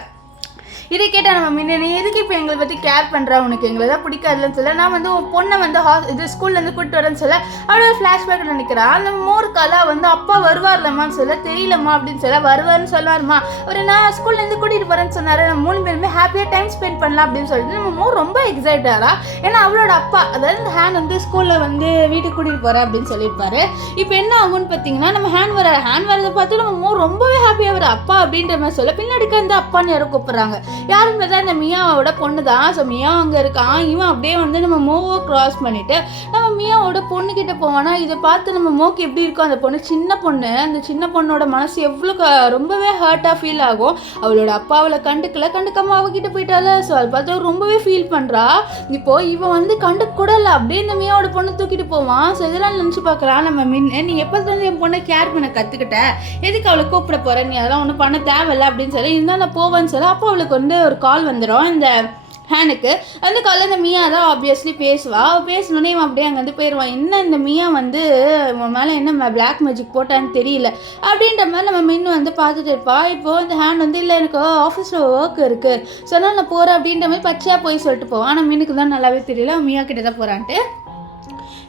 இதை கேட்டால் நம்ம முன்ன நீ எதுக்கு இப்போ எங்களை பற்றி கேர் பண்ணுறா, உனக்கு எங்களை தான் பிடிக்காதுன்னு சொல்ல, நான் வந்து உன் பொண்ணை வந்து இது ஸ்கூல்லேருந்து கூப்பிட்டு வரேன்னு சொல்ல, அவளோட ஃப்ளாஷ்பேக் நினைக்கிறான். அந்த மோர்க்காலா வந்து அப்பா வருவார்லம்மான்னு சொல்ல, தெரியலம்மா அப்படின்னு சொல்ல, வருவார்னு சொல்லுவாருமா, ஒரு நான் ஸ்கூல்லேருந்து கூட்டிகிட்டு போகிறேன்னு சொன்னார், நம்ம 3 பேருமே ஹாப்பியாக டைம் ஸ்பெண்ட் பண்ணலாம் அப்படின்னு சொல்லிட்டு நம்ம மோர் ரொம்ப எக்ஸைட்டாரா. ஏன்னா அவளோட அப்பா, அதாவது இந்த ஹேண்ட் வந்து ஸ்கூலில் வந்து வீட்டுக்கு கூட்டிகிட்டு போகிறேன் அப்படின்னு சொல்லியிருப்பாரு. இப்போ என்ன ஆகும்னு பார்த்தீங்கன்னா, நம்ம ஹேண்ட் வரதை பார்த்து நம்ம மோர் ரொம்பவே ஹாப்பியாக வர அப்பா அப்படின்ற மாதிரி சொல்ல, பின்னாடிக்கு வந்து அப்பான்னு யாரும் கூப்பிட்றாங்க. யாருன்னு தான் இந்த மியாவோட பொண்ணு தான். ஸோ மியா அங்கே இருக்கான். இவன் அப்படியே வந்து நம்ம மோவை க்ராஸ் பண்ணிவிட்டு நம்ம மியாவோட பொண்ணுக்கிட்ட போவானா. இதை பார்த்து நம்ம மோக்கு எப்படி இருக்கும், அந்த பொண்ணு சின்ன பொண்ணு, அந்த சின்ன பொண்ணோட மனசு எவ்வளோ ரொம்பவே ஹர்ட்டாக ஃபீல் ஆகும். அவளோட அப்பா அவளை கண்டுக்காம அவகிட்ட போயிட்டால. ஸோ அதை பார்த்து ரொம்பவே ஃபீல் பண்ணுறா. இப்போது இவன் வந்து கண்டுக்கூட இல்லை, அப்படியே இந்த மியாவோட பொண்ணு தூக்கிட்டு போவான். ஸோ இதெல்லாம் நினச்சி பார்க்குறான் நம்ம நீ எப்போ வந்து என் பொண்ணை கேர் பண்ண கற்றுக்கிட்ட, எதுக்கு அவளை கூப்பிட போகிறேன், நீ அதெல்லாம் ஒன்றும் பண்ண தேவையில்லை அப்படின்னு சொல்லி இருந்தால் நான் போவேன்னு சொல்ல, அப்போ அவளுக்கு வந்து ஒரு கால் வந்துடும் இந்த ஹேனுக்கு. அந்த காலில் இந்த மியா தான் ஆப்வியஸ்லி பேசுவா. பேசணுன்னே இவன் அப்படியே அங்கே வந்து போயிடுவான். என்ன இந்த மியா வந்து இவன் மேலே என்ன பிளாக் மேஜிக் போட்டான்னு தெரியல அப்படின்ற மாதிரி நம்ம மின்னு வந்து பார்த்துட்டு இருப்பா. இப்போது இந்த ஹேண்ட் வந்து இல்லை எனக்கு ஆஃபீஸில் ஒர்க் இருக்குது, சொன்னால் நான் போகிறேன் அப்படின்ற மாதிரி பச்சையாக போய் சொல்லிட்டு போவான். ஆனால் மின்னுக்கு தான் நல்லாவே தெரியல மியா கிட்டே தான் போகிறான்ட்டு.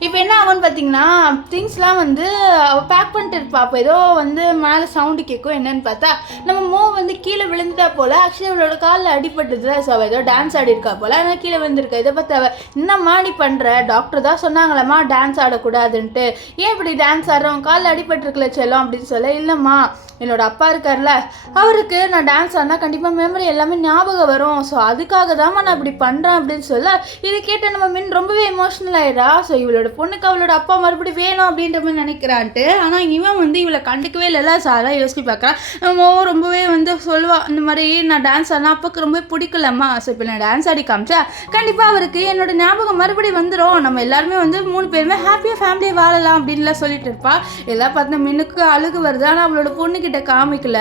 இப்போ என்ன ஆகும்னு பார்த்தீங்கன்னா, திங்ஸ்லாம் வந்து அவள் பேக் பண்ணிட்டு இருப்பா. அப்போ ஏதோ வந்து மேலே சவுண்டு கேட்கும். என்னன்னு பார்த்தா நம்ம மோ வந்து கீழே விழுந்துட்டா போல். ஆக்சுவலி அவளோட காலில் அடிபட்டுது. ஸோ அவள் ஏதோ டான்ஸ் ஆடி இருக்கா போல், ஆனால் கீழே விழுந்திருக்கா. இதை பார்த்து அவள் என்னம்மா நீ பண்ணுற, டாக்டர் தான் சொன்னாங்களம்மா டான்ஸ் ஆடக்கூடாதுன்ட்டு, ஏன் இப்படி டான்ஸ் ஆடுறோம், காலில் அடிபட்டுருக்குல செல்லம் அப்படின்னு சொல்ல, இல்லைம்மா என்னோட அப்பா இருக்கார்ல, அவருக்கு நான் டான்ஸ் ஆடினா கண்டிப்பாக மெமரி எல்லாமே ஞாபகம் வரும், ஸோ அதுக்காக தான்மா நான் இப்படி பண்ணுறேன் அப்படின்னு சொல்ல, இதை கேட்டு நம்ம மின் ரொம்பவே எமோஷ்னல் ஆகிடா. ஸோ இவளோட பொண்ணுக்கு அவளோட அப்பா மறுபடியும் வேணும் அப்படின்ற மாதிரி நினைக்கிறான்ட்டு. ஆனால் இவன் வந்து இவளை கண்டுக்கவே இல்லைல்ல. ஸோ அதெல்லாம் யோசிச்சு பார்க்குறான். நம்ம ரொம்பவே வந்து சொல்லுவாள், இந்த மாதிரி நான் டான்ஸ் ஆடினா அப்பாவுக்கு ரொம்ப பிடிக்கலம்மா, ஸோ இப்போ நான் டான்ஸ் ஆடி காமிச்சா கண்டிப்பாக அவருக்கு என்னோட ஞாபகம் மறுபடியும் வந்துடும், நம்ம எல்லாருமே வந்து 3 பேருமே ஹாப்பியாக ஃபேமிலியை வாழலாம் அப்படின்லாம் சொல்லிட்டு இருப்பா. எல்லாம் பார்த்து மின்னுக்கு அழுகு வருது. ஆனால் அவளோட பொண்ணுக்கு காமிக்கல.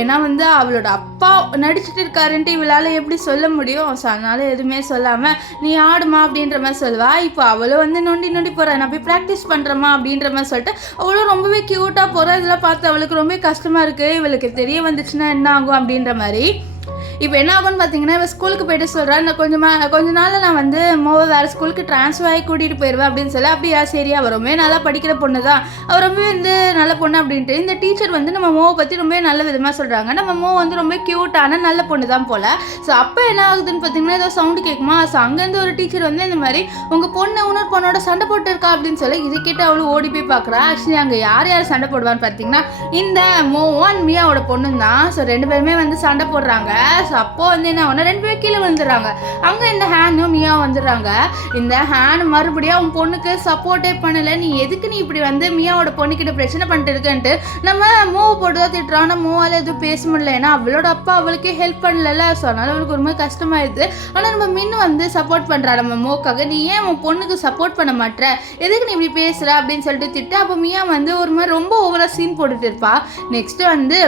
ஏன்னா வந்து அவளோட அப்பா நடிச்சுட்டு இருக்காருன்ட்டு இவளால் எப்படி சொல்ல முடியும். ஸோ அதனால எதுவுமே சொல்லாமல் நீ ஆடுமா அப்படின்ற மாதிரி சொல்லுவா. இப்போ அவளும் வந்து நொண்டி போகிறா, நான் போய் ப்ராக்டிஸ் பண்ணுறேம்மா அப்படின்ற மாதிரி சொல்லிட்டு அவளும் ரொம்பவே க்யூட்டாக போகிறா. இதெல்லாம் பார்த்து அவளுக்கு ரொம்ப கஷ்டமாக இருக்குது, இவளுக்கு தெரிய வந்துச்சுன்னா என்ன ஆகும் அப்படின்ற மாதிரி. இப்போ என்ன ஆகும்னு பார்த்தீங்கன்னா, இவன் ஸ்கூலுக்கு போய்ட்டு சொல்கிறா, இந்த கொஞ்ச நாளில் நான் வந்து மோவை வேறு ஸ்கூலுக்கு ட்ரான்ஸ்ஃபர் ஆகி கூட்டிகிட்டு போயிடுவேன் அப்படின்னு சொல்லி. அப்படியா சரி, அவள் ரொம்பவே நல்லா படிக்கிற பொண்ணு தான், அவள் ரொம்பவே வந்து நல்ல பொண்ணு அப்படின்ட்டு இந்த டீச்சர் வந்து நம்ம மோவை பற்றி ரொம்பவே நல்ல விதமாக சொல்கிறாங்க. நம்ம மோ வந்து ரொம்ப க்யூட்டான நல்ல பொண்ணு தான் போல். ஸோ அப்போ என்ன ஆகுதுன்னு பார்த்தீங்கன்னா, ஏதோ சவுண்டு கேட்குமா. ஸோ அங்கேருந்து ஒரு டீச்சர் வந்து இந்த மாதிரி உங்கள் பொண்ணு இன்னொரு பொண்ணோட சண்டை போட்டுருக்கா அப்படின்னு சொல்லி இதை கேட்டு அவளும் ஓடி போய் பார்க்குறா. ஆக்சுவலி அங்கே யார் சண்டை போடுவான்னு பார்த்தீங்கன்னா, இந்த மோவும் அண்ட் மியாவோட பொண்ணு தான். ஸோ 2 பேருமே வந்து சண்டை போடுறாங்க. ஸோ அப்போது வந்து என்ன ஒன்று 2 பேரும் கீழே வந்துடுறாங்க. அங்கே இந்த ஹேண்டும் மியாவும் வந்துடுறாங்க. இந்த ஹேண்ட் மறுபடியும் அவன் பொண்ணுக்கு சப்போர்ட்டே பண்ணலை, நீ எதுக்கு நீ இப்படி வந்து மியாவோட பொண்ணுக்கிட்ட பிரச்சனை பண்ணிட்டு இருக்குன்ட்டு நம்ம மூவ் போட்டு தான் திட்டுறான். ஆனால் மூவால் எதுவும் பேச முடியல, ஏன்னா அவளோட அப்பா அவளுக்கே ஹெல்ப் பண்ணல. ஸோ அதனால் அவளுக்கு ரொம்ப கஷ்டமாயிடுது. ஆனால் நம்ம மின்னு வந்து சப்போர்ட் பண்ணுறா நம்ம மோக்காக, நீ ஏன் உன் பொண்ணுக்கு சப்போர்ட் பண்ண மாட்டேற, எதுக்கு நீ இப்படி பேசுகிற அப்படின்னு சொல்லிட்டு திட்டு. அப்போ மியா வந்து ஒரு மாதிரி ரொம்ப ஓவராக சீன் போட்டுட்டு இருப்பா. நெக்ஸ்ட்டு வந்து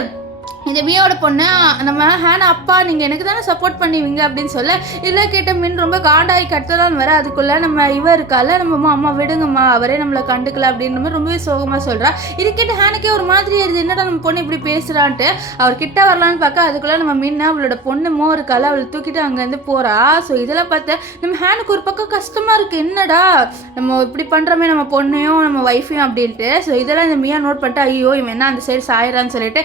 இந்த மியாவோட பொண்ணு நம்ம ஹேனா அப்பா நீங்கள் எனக்கு தானே சப்போர்ட் பண்ணுவீங்க அப்படின்னு சொல்ல, இல்லை கேட்ட மின் ரொம்ப காண்டாகி கட்டலான்னு வர. அதுக்குள்ளே நம்ம இருக்கால நம்ம அம்மா விடுங்கம்மா, அவரே நம்மளை கண்டுக்கல அப்படின்ற மாதிரி ரொம்பவே சோகமாக சொல்கிறா. இது கேட்ட ஹேனுக்கே ஒரு மாதிரி இருக்குது, என்னடா நம்ம பொண்ணு இப்படி பேசுகிறான்ட்டு அவர் கிட்ட வரலான்னு பார்க்க, அதுக்குள்ளே நம்ம மின்ன அவளோட பொண்ணு இருக்கால அவளை தூக்கிட்டு அங்கேருந்து போகிறா. ஸோ இதெல்லாம் பார்த்து நம்ம ஹேனுக்கு ஒரு பக்கம் கஷ்டமாக இருக்குது, என்னடா நம்ம இப்படி பண்ணுறோமே நம்ம பொண்ணையும் நம்ம ஒய்ஃபையும் அப்படின்ட்டு. ஸோ இதெல்லாம் இந்த மியா நோட் பண்ணிட்டு, ஐயோ இவன் என்ன அந்த சைடு சாயிறான்னு சொல்லிட்டு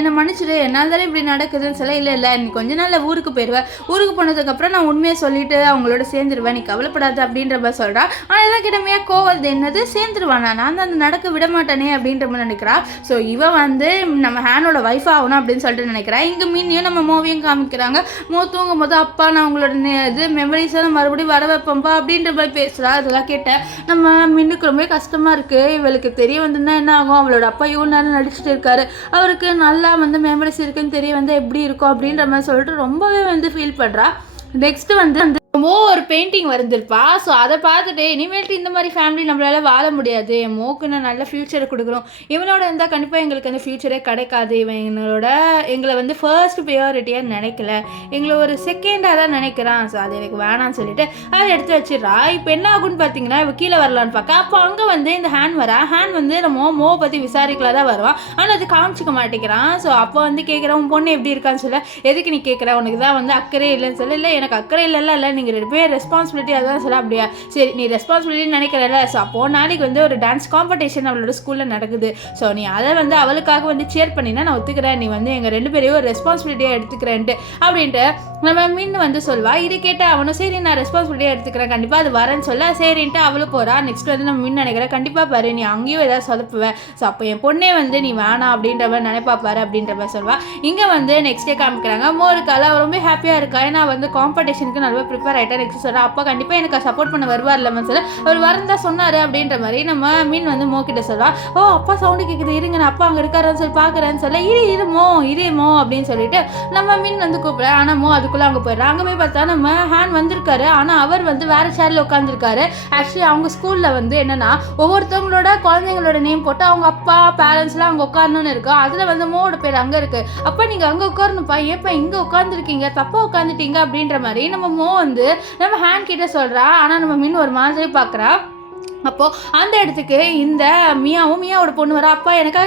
என்ன மன்னிச்சிடு, என்னால் தானே இப்படி நடக்குதுன்னு சொல்ல, இல்லை நீ கொஞ்ச நாளில் ஊருக்கு போயிடுவேன், ஊருக்கு போனதுக்கப்புறம் நான் உண்மையை சொல்லிட்டு அவங்களோட சேர்ந்துருவேன், நீ கவலைப்படாது அப்படின்ற மாதிரி சொல்கிறா. ஆனால் இதெல்லாம் கிட்டமையா கோவல் என்னது சேர்ந்துருவானா, நான் தான் அந்த நடக்க விட மாட்டேனே அப்படின்ற மாதிரி நினைக்கிறா. ஸோ இவன் வந்து நம்ம ஹேனோட ஒய்ஃப் ஆகணும் அப்படின்னு சொல்லிட்டு நினைக்கிறா. இங்கே மீனையும் நம்ம மூவியும் காமிக்கிறாங்க. தூங்கும் போது அப்பா நான் அவங்களோட இது மெமரிஸை நான் மறுபடியும் வர வைப்பேன்ப்பா அப்படின்ற மாதிரி பேசுகிறா. அதெல்லாம் கேட்டேன் நம்ம மின்னுக்கு ரொம்ப கஷ்டமாக இருக்குது. இவளுக்கு தெரிய வந்துன்னா என்ன ஆகும், அவளோட அப்பா இவ்வளோ நேரம் நடிச்சுட்டு இருக்காரு, அவருக்கு நல்லா வந்து மெமரிஸ் இருக்குன்னு தெரிய வந்து எப்படி இருக்கும் அப்படின்ற மாதிரி சொல்லிட்டு ரொம்பவே வந்து ஃபீல் பண்ணுறா. நெக்ஸ்ட்டு வந்து ஒரு பெயிண்டிங் வரைஞ்சிருப்பா. ஸோ அதை பார்த்துட்டு இனிமேல்ட்டு இந்த மாதிரி ஃபேமிலி நம்மளால் வாழ முடியாது, என் மோக்கு நான் நல்ல ஃப்யூச்சரை கொடுக்குறோம், இவனோட இருந்தால் கண்டிப்பாக எங்களுக்கு அந்த ஃப்யூச்சரே கிடைக்காது, இவன் எங்களை வந்து ஃபர்ஸ்ட் ப்ரியாரிட்டியாக நினைக்கல, எங்களை ஒரு செகண்டாக தான் நினைக்கிறான், ஸோ அது எனக்கு வேணான்னு சொல்லிட்டு அதை எடுத்து வச்சிடறா. இப்போ என்ன ஆகுன்னு பார்த்தீங்கன்னா இவ கீழே வரலான்னு பார்க்க, அப்போ அங்கே வந்து இந்த ஹேண்ட் வந்து நம்ம மோவை பற்றி விசாரிக்கல தான் வருவான், ஆனால் அது காமிச்சிக்க மாட்டேங்கிறான். ஸோ அப்போ வந்து கேட்குறேன் உன் பொண்ணு எப்படி இருக்கான்னு சொல்ல, எதுக்கு நீ கேட்குற, உனக்கு தான் வந்து அக்கறை இல்லைன்னு சொல்ல, இல்லை எனக்கு அக்கறை இல்லை நீங்கள் 2 பேர் ரெஸ்பான்சிபிலிட்டி அதான் சொல்ல. அப்படியா, சரி நீ ரெஸ்பான்சிபிலிட்டின்னு நினைக்கிறல, ஸோ அப்போது நாளைக்கு வந்து ஒரு டான்ஸ் காம்படிஷன் அவளோட ஸ்கூலில் நடக்குது, ஸோ நீ அதை வந்து அவளுக்காக வந்து சேர் பண்ணினா நான் ஒத்துக்கிறேன், நீ வந்து எங்கள் 2 பேரையும் ஒரு ரெஸ்பான்சிபிலிட்டியாக எடுத்துக்கிறேன்ட்டு அப்படின்ட்டு நம்ம மின் வந்து சொல்வா. இது கேட்ட அவனும் சரி நான் ரெஸ்பான்சிபிலிட்டியாக எடுத்துக்கிறேன், கண்டிப்பாக அது வரேன்னு சொல்ல சரின்ட்டு அவளும் போகிறா. நெக்ஸ்ட் வந்து நம்ம மின் நினைக்கிறேன் கண்டிப்பாக பாரு நீ அங்கேயும் ஏதாவது சொதப்புவேன், ஸோ அப்போ என் பொண்ணே வந்து நீ வேணாம் அப்படின்ற மாதிரி நினைப்பா பாரு அப்படின்ற மாதிரி சொல்வா. இங்கே வந்து நெக்ஸ்ட் டே காமிக்கிறாங்க, மோருக்கால ரொம்ப ஹாப்பியாக இருக்கா, ஏன்னா வந்து காம்படிஷனுக்கு நல்லா ப்ரிப்பேர் ஆகிட்டா. நெக்ஸ்ட் சொல்கிறா அப்பா கண்டிப்பாக எனக்கு சப்போர்ட் பண்ண வருவார்லன்னு சொல்ல, அவர் வரந்தா சொன்னார் அப்படின்ற மாதிரி நம்ம மீன் வந்து மோக்கிட்ட சொல்வா. ஓ அப்பா சவுண்டு கேட்குது, இருங்க நான் அப்பா அங்கே இருக்காருன்னு சொல்லி பார்க்குறேன்னு சொல்ல, இருமோ அப்படின்னு சொல்லிட்டு நம்ம மீன் வந்து கூப்பிட்றேன். ஆனால் மோ அதுக்குள்ளே அங்கே போயிடுறேன். அங்கே போய் பார்த்தா நம்ம ஹேண்ட் வந்திருக்காரு, ஆனால் அவர் வந்து வேறு சேரில் உட்காந்துருக்காரு. ஆக்சுவலி அவங்க ஸ்கூலில் வந்து என்னென்னா ஒவ்வொருத்தவங்களோட குழந்தைங்களோட நேம் போட்டு அவங்க அப்பா பேரண்ட்ஸ்லாம் அங்கே உட்காரணும்னு இருக்கும், அதில் வந்து மோவோட பேர் அங்கே இருக்குது. அப்போ நீங்கள் அங்கே உட்காரணுப்பா, ஏப்பா இங்கே உட்காந்துருக்கீங்க, தப்பாக உட்காந்துட்டீங்க அப்படின்ற மாதிரி நம்ம மோ வந்து நம்ம ஹேண்ட் கிட்ட சொல்கிறா. ஆனால் நம்ம மீன் ஒரு மாதிரி பார்க்குறா. அப்போது அந்த இடத்துக்கு இந்த மியாவோட பொண்ணு வர, அப்பா எனக்காக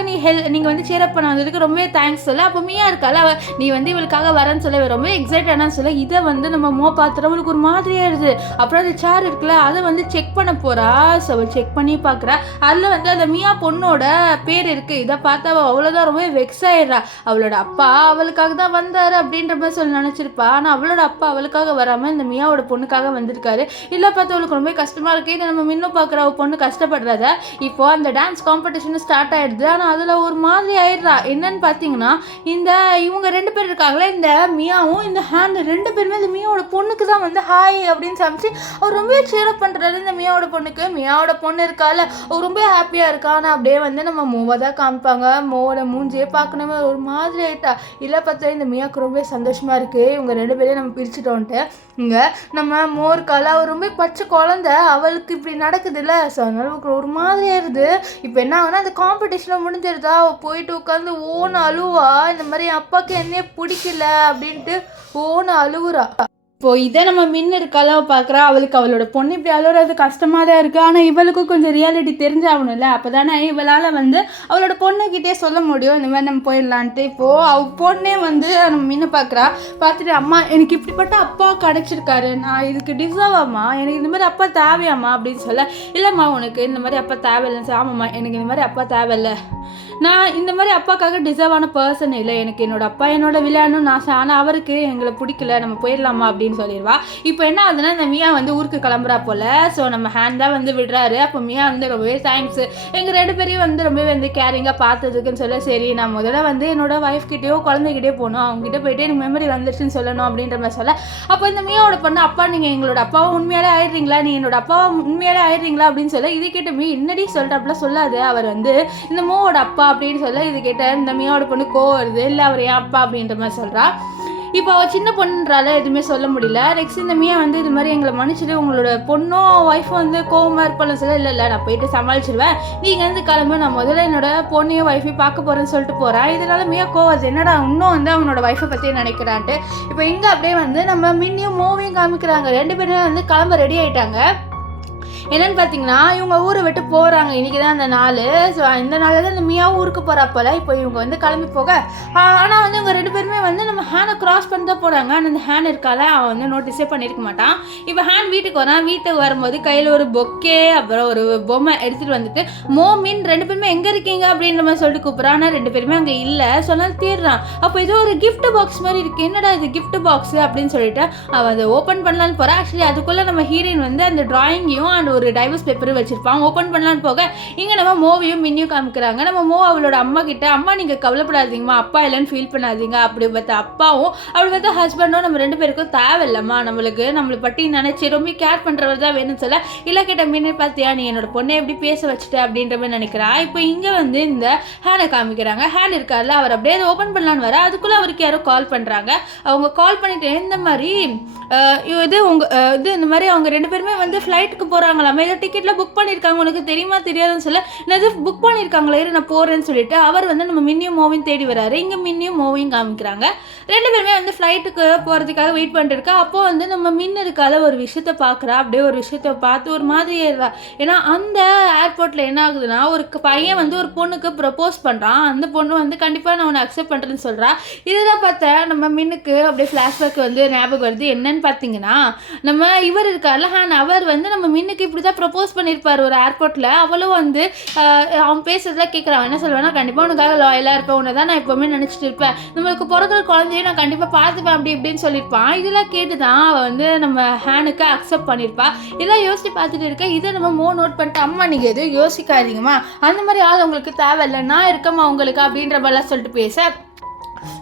நீங்கள் வந்து சேரப் பண்ண வந்ததுக்கு ரொம்பவே தேங்க்ஸ் சொல்ல. அப்போ மியா இருக்கால, நீ வந்து இவளுக்காக வரேன்னு சொல்ல ரொம்ப எக்ஸைட்டடானு சொல்ல. இதை வந்து நம்ம மோ பார்த்துட்டு அவளுக்கு ஒரு மாதிரியாக இருது. அப்புறம் அந்த சேர் இருக்குல்ல அதை வந்து செக் பண்ண போகிறா. ஸோ அவள் செக் பண்ணி பார்க்குறா, அதில் வந்து அந்த மியா பொண்ணோட பேர் இருக்குது. இதை பார்த்தா அவள் அவ்வளோதான் ரொம்பவே வெக்ஸ் ஆயிடுறா. அவளோட அப்பா அவளுக்காக தான் வந்தார் அப்படின்ற மாதிரி சொல்லி நினச்சிருப்பா. ஆனால் அவளோட அப்பா அவளுக்காக வராமல் இந்த மியாவோட பொண்ணுக்காக வந்திருக்காரு. இல்லை பார்த்து அவளுக்கு ரொம்ப கஷ்டமாக இருக்குது. இதை நம்ம இன்னும் பார்க்குறா பொண்ணு கஷ்டப்படுறத. இப்போ அந்த டான்ஸ் காம்படிஷன் ஸ்டார்ட் ஆயிடுது. ஆனால் அதில் ஒரு மாதிரி ஆயிடுறா. என்னன்னு பார்த்தீங்கன்னா இவங்க 2 பேர் இருக்காங்களே, இந்த மியாவும் இந்த ஹேண்ட் 2 பேருமே இந்த மியாவோட பொண்ணுக்கு தான் வந்து ஹாய் அப்படின்னு சமைச்சு அவர் ரொம்ப சேரப் பண்ணுறாரு இந்த மியாவோட பொண்ணுக்கு. மியாவோட பொண்ணு இருக்கால அவர் ரொம்ப ஹாப்பியாக இருக்கா. ஆனால் அப்படியே வந்து நம்ம மூவை தான் காமிப்பாங்க. மூவோட மூஞ்சியே பார்க்கணுமே ஒரு மாதிரி ஆயிட்டா. இல்லை பார்த்தா இந்த மியாவுக்கு ரொம்ப சந்தோஷமாக இருக்குது, இவங்க 2 பேரையும் நம்ம பிரிச்சுட்டோன்ட்டு. இங்கே நம்ம மோருக்கால அவர் ரொம்ப பச்சை குழந்தை, அவளுக்கு இப்படி நடக்குது இல்லை, ஸோ அதனால ஒரு மாதிரி ஆயிடுது. இப்போ என்ன ஆகுனா அந்த காம்படிஷனில் முடிஞ்சிருதா, அவள் போயிட்டு உட்காந்து ஓன்னு அழுவா. இந்த மாதிரி அப்பாவுக்கு என்னையே பிடிக்கல அப்படின்ட்டு ஓன்னு அழுவுறா. இப்போது இதை நம்ம மின் இருக்கால பார்க்குறா. அவளுக்கு அவளோட பொண்ணு இப்படி அழுகிறது கஷ்டமாக தான் இருக்குது. ஆனால் இவளுக்கும் கொஞ்சம் ரியாலிட்டி தெரிஞ்சாகணும்ல, அப்போ தானே இவளால் வந்து அவளோட பொண்ணுக்கிட்டே சொல்ல முடியும் இந்த மாதிரி நம்ம போயிடலான்ட்டு. இப்போது அவள் பொண்ணே வந்து நம்ம மின்னை பார்க்குறா. பார்த்துட்டு அம்மா எனக்கு இப்படிப்பட்ட அப்பா கிடச்சிருக்காரு, நான் இதுக்கு டிசர்வ் ஆமா, எனக்கு இந்த மாதிரி அப்பா தேவையாம்மா அப்படின்னு சொல்ல. இல்லைம்மா உனக்கு இந்த மாதிரி அப்பா தேவையில்லைன்னு சொல்ல. ஆமாம்மா எனக்கு இந்த மாதிரி அப்பா தேவையில்லை, நான் இந்த மாதிரி அப்பாக்காக டிசர்வான பர்சன் இல்லை, எனக்கு என்னோட அப்பா என்னோட விளையாடணும்னு ஆசை, ஆனால் அவருக்கு எங்களை பிடிக்கல, நம்ம போயிடலாமா அப்படின்னு சொல்லிடுவா. இப்போ என்ன ஆகுதுன்னா இந்த மியா வந்து ஊருக்கு கிளம்புறா போல. ஸோ நம்ம ஹேண்ட் தான் வந்து விடுறாரு. அப்போ மியா வந்து ரொம்பவே தேங்க்ஸ், எங்கள் 2 பேரையும் வந்து ரொம்பவே வந்து கேரிங்காக பார்த்ததுக்குன்னு சொல்ல. சரி நான் முதல்ல வந்து என்னோட ஒய்ஃப் கிட்டேயோ குழந்தைகிட்டே போகணும், அவங்ககிட்ட போயிட்டு எனக்கு மெமரி வந்துருச்சுன்னு சொல்லணும் அப்படின்ற மாதிரி சொல்ல. அப்போ இந்த மியாவோட பொண்ணு அப்பா நீங்கள் எங்களோட அப்பாவை உண்மையாலே ஆயிடுறீங்களா, நீ என்னோட அப்பாவை உண்மையாலே ஆயிடுறீங்களா அப்படின்னு சொல்ல. இது கேட்ட மீ என்னடி சொல்லிட்டு அப்படிலாம் சொல்லாது, அவர் வந்து இந்த மோவோட அப்பா அப்படின்னு சொல்ல. இது கேட்ட இந்த மியாவோட பொண்ணு கோவம் வருது, இல்லை அவர் ஏன் அப்பா அப்படின்ற மாதிரி சொல்கிறா. இப்போ அவள் சின்ன பொண்ணுன்றால எதுவுமே சொல்ல முடியல. நெக்ஸ்ட் இந்த மியா வந்து இது மாதிரி எங்களை மன்னிச்சிட்டு உங்களோட பொண்ணும் ஒய்ஃபும் வந்து கோவமாக இருப்பாலும் சொல்ல. இல்லை நான் போயிட்டு சமாளிச்சிடுவேன், நீங்கள் வந்து கிளம்பு, நான் முதல்ல என்னோட பொண்ணையும் ஒய்ஃபையும் பார்க்க போகிறேன்னு சொல்லிட்டு போகிறேன். இதனால மியா கோவம் என்னடா இன்னும் வந்து அவனோட ஒய்ஃபை பற்றி நினைக்கிறான்ட்டு. இப்போ இங்கே அப்படியே வந்து நம்ம மின்னியும் மூவியும் காமிக்கிறாங்க. 2 பேருமே வந்து கிளம்ப ரெடி ஆகிட்டாங்க. என்னென்னு பார்த்தீங்கன்னா இவங்க ஊரை விட்டு போகிறாங்க. இன்றைக்கி தான் அந்த நாள். ஸோ இந்த நாளில் தான் இந்த மியாவும் ஊருக்கு போகிறப்போல இப்போ இவங்க வந்து கிளம்பி போக. ஆனால் வந்து இவங்க 2 பேருமே வந்து நம்ம ஹேனை க்ராஸ் பண்ணி தான் போகிறாங்க. ஆனால் அந்த ஹேன் இருக்கால அவன் வந்து நோட்டீஸே பண்ணியிருக்க மாட்டான். இப்போ ஹேன் வீட்டுக்கு வரான். வீட்டுக்கு வரும்போது கையில் ஒரு பொக்கே அப்புறம் ஒரு பொம்மை எடுத்துகிட்டு வந்துட்டு மோமின் 2 பேருமே எங்கே இருக்கீங்க அப்படின்ற மாதிரி சொல்லிட்டு கூப்பிட்றான். ஆனால் 2 பேருமே அங்கே இல்லை, சொன்னால் தேடுறான். அப்போ ஏதோ ஒரு கிஃப்ட் பாக்ஸ் மாதிரி இருக்குது, என்னடா இது கிஃப்ட் பாக்ஸ் அப்படின்னு சொல்லிட்டு அவன் அதை ஓப்பன் பண்ணலான்னு போகிறான். ஆக்சுவலி அதுக்குள்ளே நம்ம ஹீரோயின் வந்து அந்த ட்ராயிங்கையும் அண்ட் ஒரு டைவர்ஸ் பேப்பர் வச்சிருப்பான். ஓப்பன் பண்ணலான்னு போக இங்கே நம்ம மோவையும் மின்னியும் காமிக்கிறாங்க. நம்ம மோ அவளோட அம்மா கிட்ட, அம்மா நீங்கள் கவலைப்படாதீங்கம்மா, அப்பா இல்லைன்னு ஃபீல் பண்ணாதீங்க. அப்படி பார்த்தா அப்பாவும் அப்படி பார்த்தா ஹஸ்பண்டும் நம்ம 2 பேருக்கும் தேவையில்லம்மா, நம்மளை பற்றி நினச்சி ரொம்ப கேர் பண்ணுறவர் தான் வேணும்னு சொல்ல, இல்லை கேட்ட மின்னு பார்த்தியா நீ என்னோட பொண்ணை எப்படி பேச வச்சுட்ட அப்படின்ற மாதிரி நினைக்கிறா. இப்போ இங்கே வந்து இந்த ஹேனை காமிக்கிறாங்க. ஹேன் இருக்கார்ல, அவர் அப்படியே அதை ஓப்பன் பண்ணலான்னு வர அதுக்குள்ளே அவருக்கு யாரோ கால் பண்ணுறாங்க. அவங்க கால் பண்ணிட்டு இந்த மாதிரி இந்த மாதிரி அவங்க 2 பேருமே வந்து ஃப்ளைட்டுக்கு போகிறாங்களாம், ஏதோ டிக்கெட்டில் புக் பண்ணியிருக்காங்க, உனக்கு தெரியுமா தெரியாதுன்னு சொல்ல, நான் புக் பண்ணியிருக்காங்களே நான் போகிறேன்னு சொல்லிட்டு அவர் வந்து நம்ம மின்னியும் மோவையும் தேடி வராரு. இங்கே மின்னியும் மோவையும் காமிக்கிறாங்க. 2 பேருமே வந்து ஃப்ளைட்டுக்கு போகிறதுக்காக வெயிட் பண்ணிட்டு இருக்கா. அப்போ வந்து நம்ம மின் இருக்காத ஒரு விஷயத்த பார்க்குறா. அப்படியே ஒரு விஷயத்த பார்த்து ஒரு மாதிரி ஏறா. ஏன்னா அந்த ஏர்போர்ட்டில் என்ன ஆகுதுன்னா, ஒரு பையன் வந்து ஒரு பொண்ணுக்கு ப்ரப்போஸ் பண்ணுறான். அந்த பொண்ணு வந்து கண்டிப்பாக நான் உன்னை அக்செப்ட் பண்ணுறேன்னு சொல்கிறா. இதெல்லாம் பார்த்தா நம்ம மின்னுக்கு அப்படியே ஃப்ளாஷ்பேக் வந்து ஞாபகம் வருது. என்னன்னு பார்த்தீங்கன்னா, நம்ம இவர் இருக்கார்ல ஹேன், அவர் வந்து நம்ம மின்னுக்கு இப்படி தான் ப்ரப்போஸ் பண்ணியிருப்பார் ஒரு ஏர்போர்ட்டில். அவளும் வந்து அவன் பேசுறதுலாம் கேட்குறான். என்ன சொல்லுவேன்னா, கண்டிப்பாக உனக்காக லாயலாக இருப்பேன், உன்னை தான் நான் எப்போவுமே நினச்சிட்டு இருப்பேன், நம்மளுக்கு பிறகுற குழந்தையும் நான் கண்டிப்பாக பார்த்துப்பேன் அப்படி இப்படின்னு சொல்லியிருப்பான். இதெல்லாம் கேட்டு தான் அவள் வந்து நம்ம ஹேனுக்கு அக்செப்ட் பண்ணியிருப்பா. இதெல்லாம் யோசிச்சு பார்த்துட்டு இருக்க. இதை நம்ம நோட் பண்ணிட்டு, அம்மா நீங்கள் எதுவும் யோசிக்காதீங்கம்மா, அந்த மாதிரி ஆள் உங்களுக்கு தேவையில்லை, நான் இருக்கம்மா உங்களுக்கு அப்படின்ற மாதிரிலாம் சொல்லிட்டு பேச,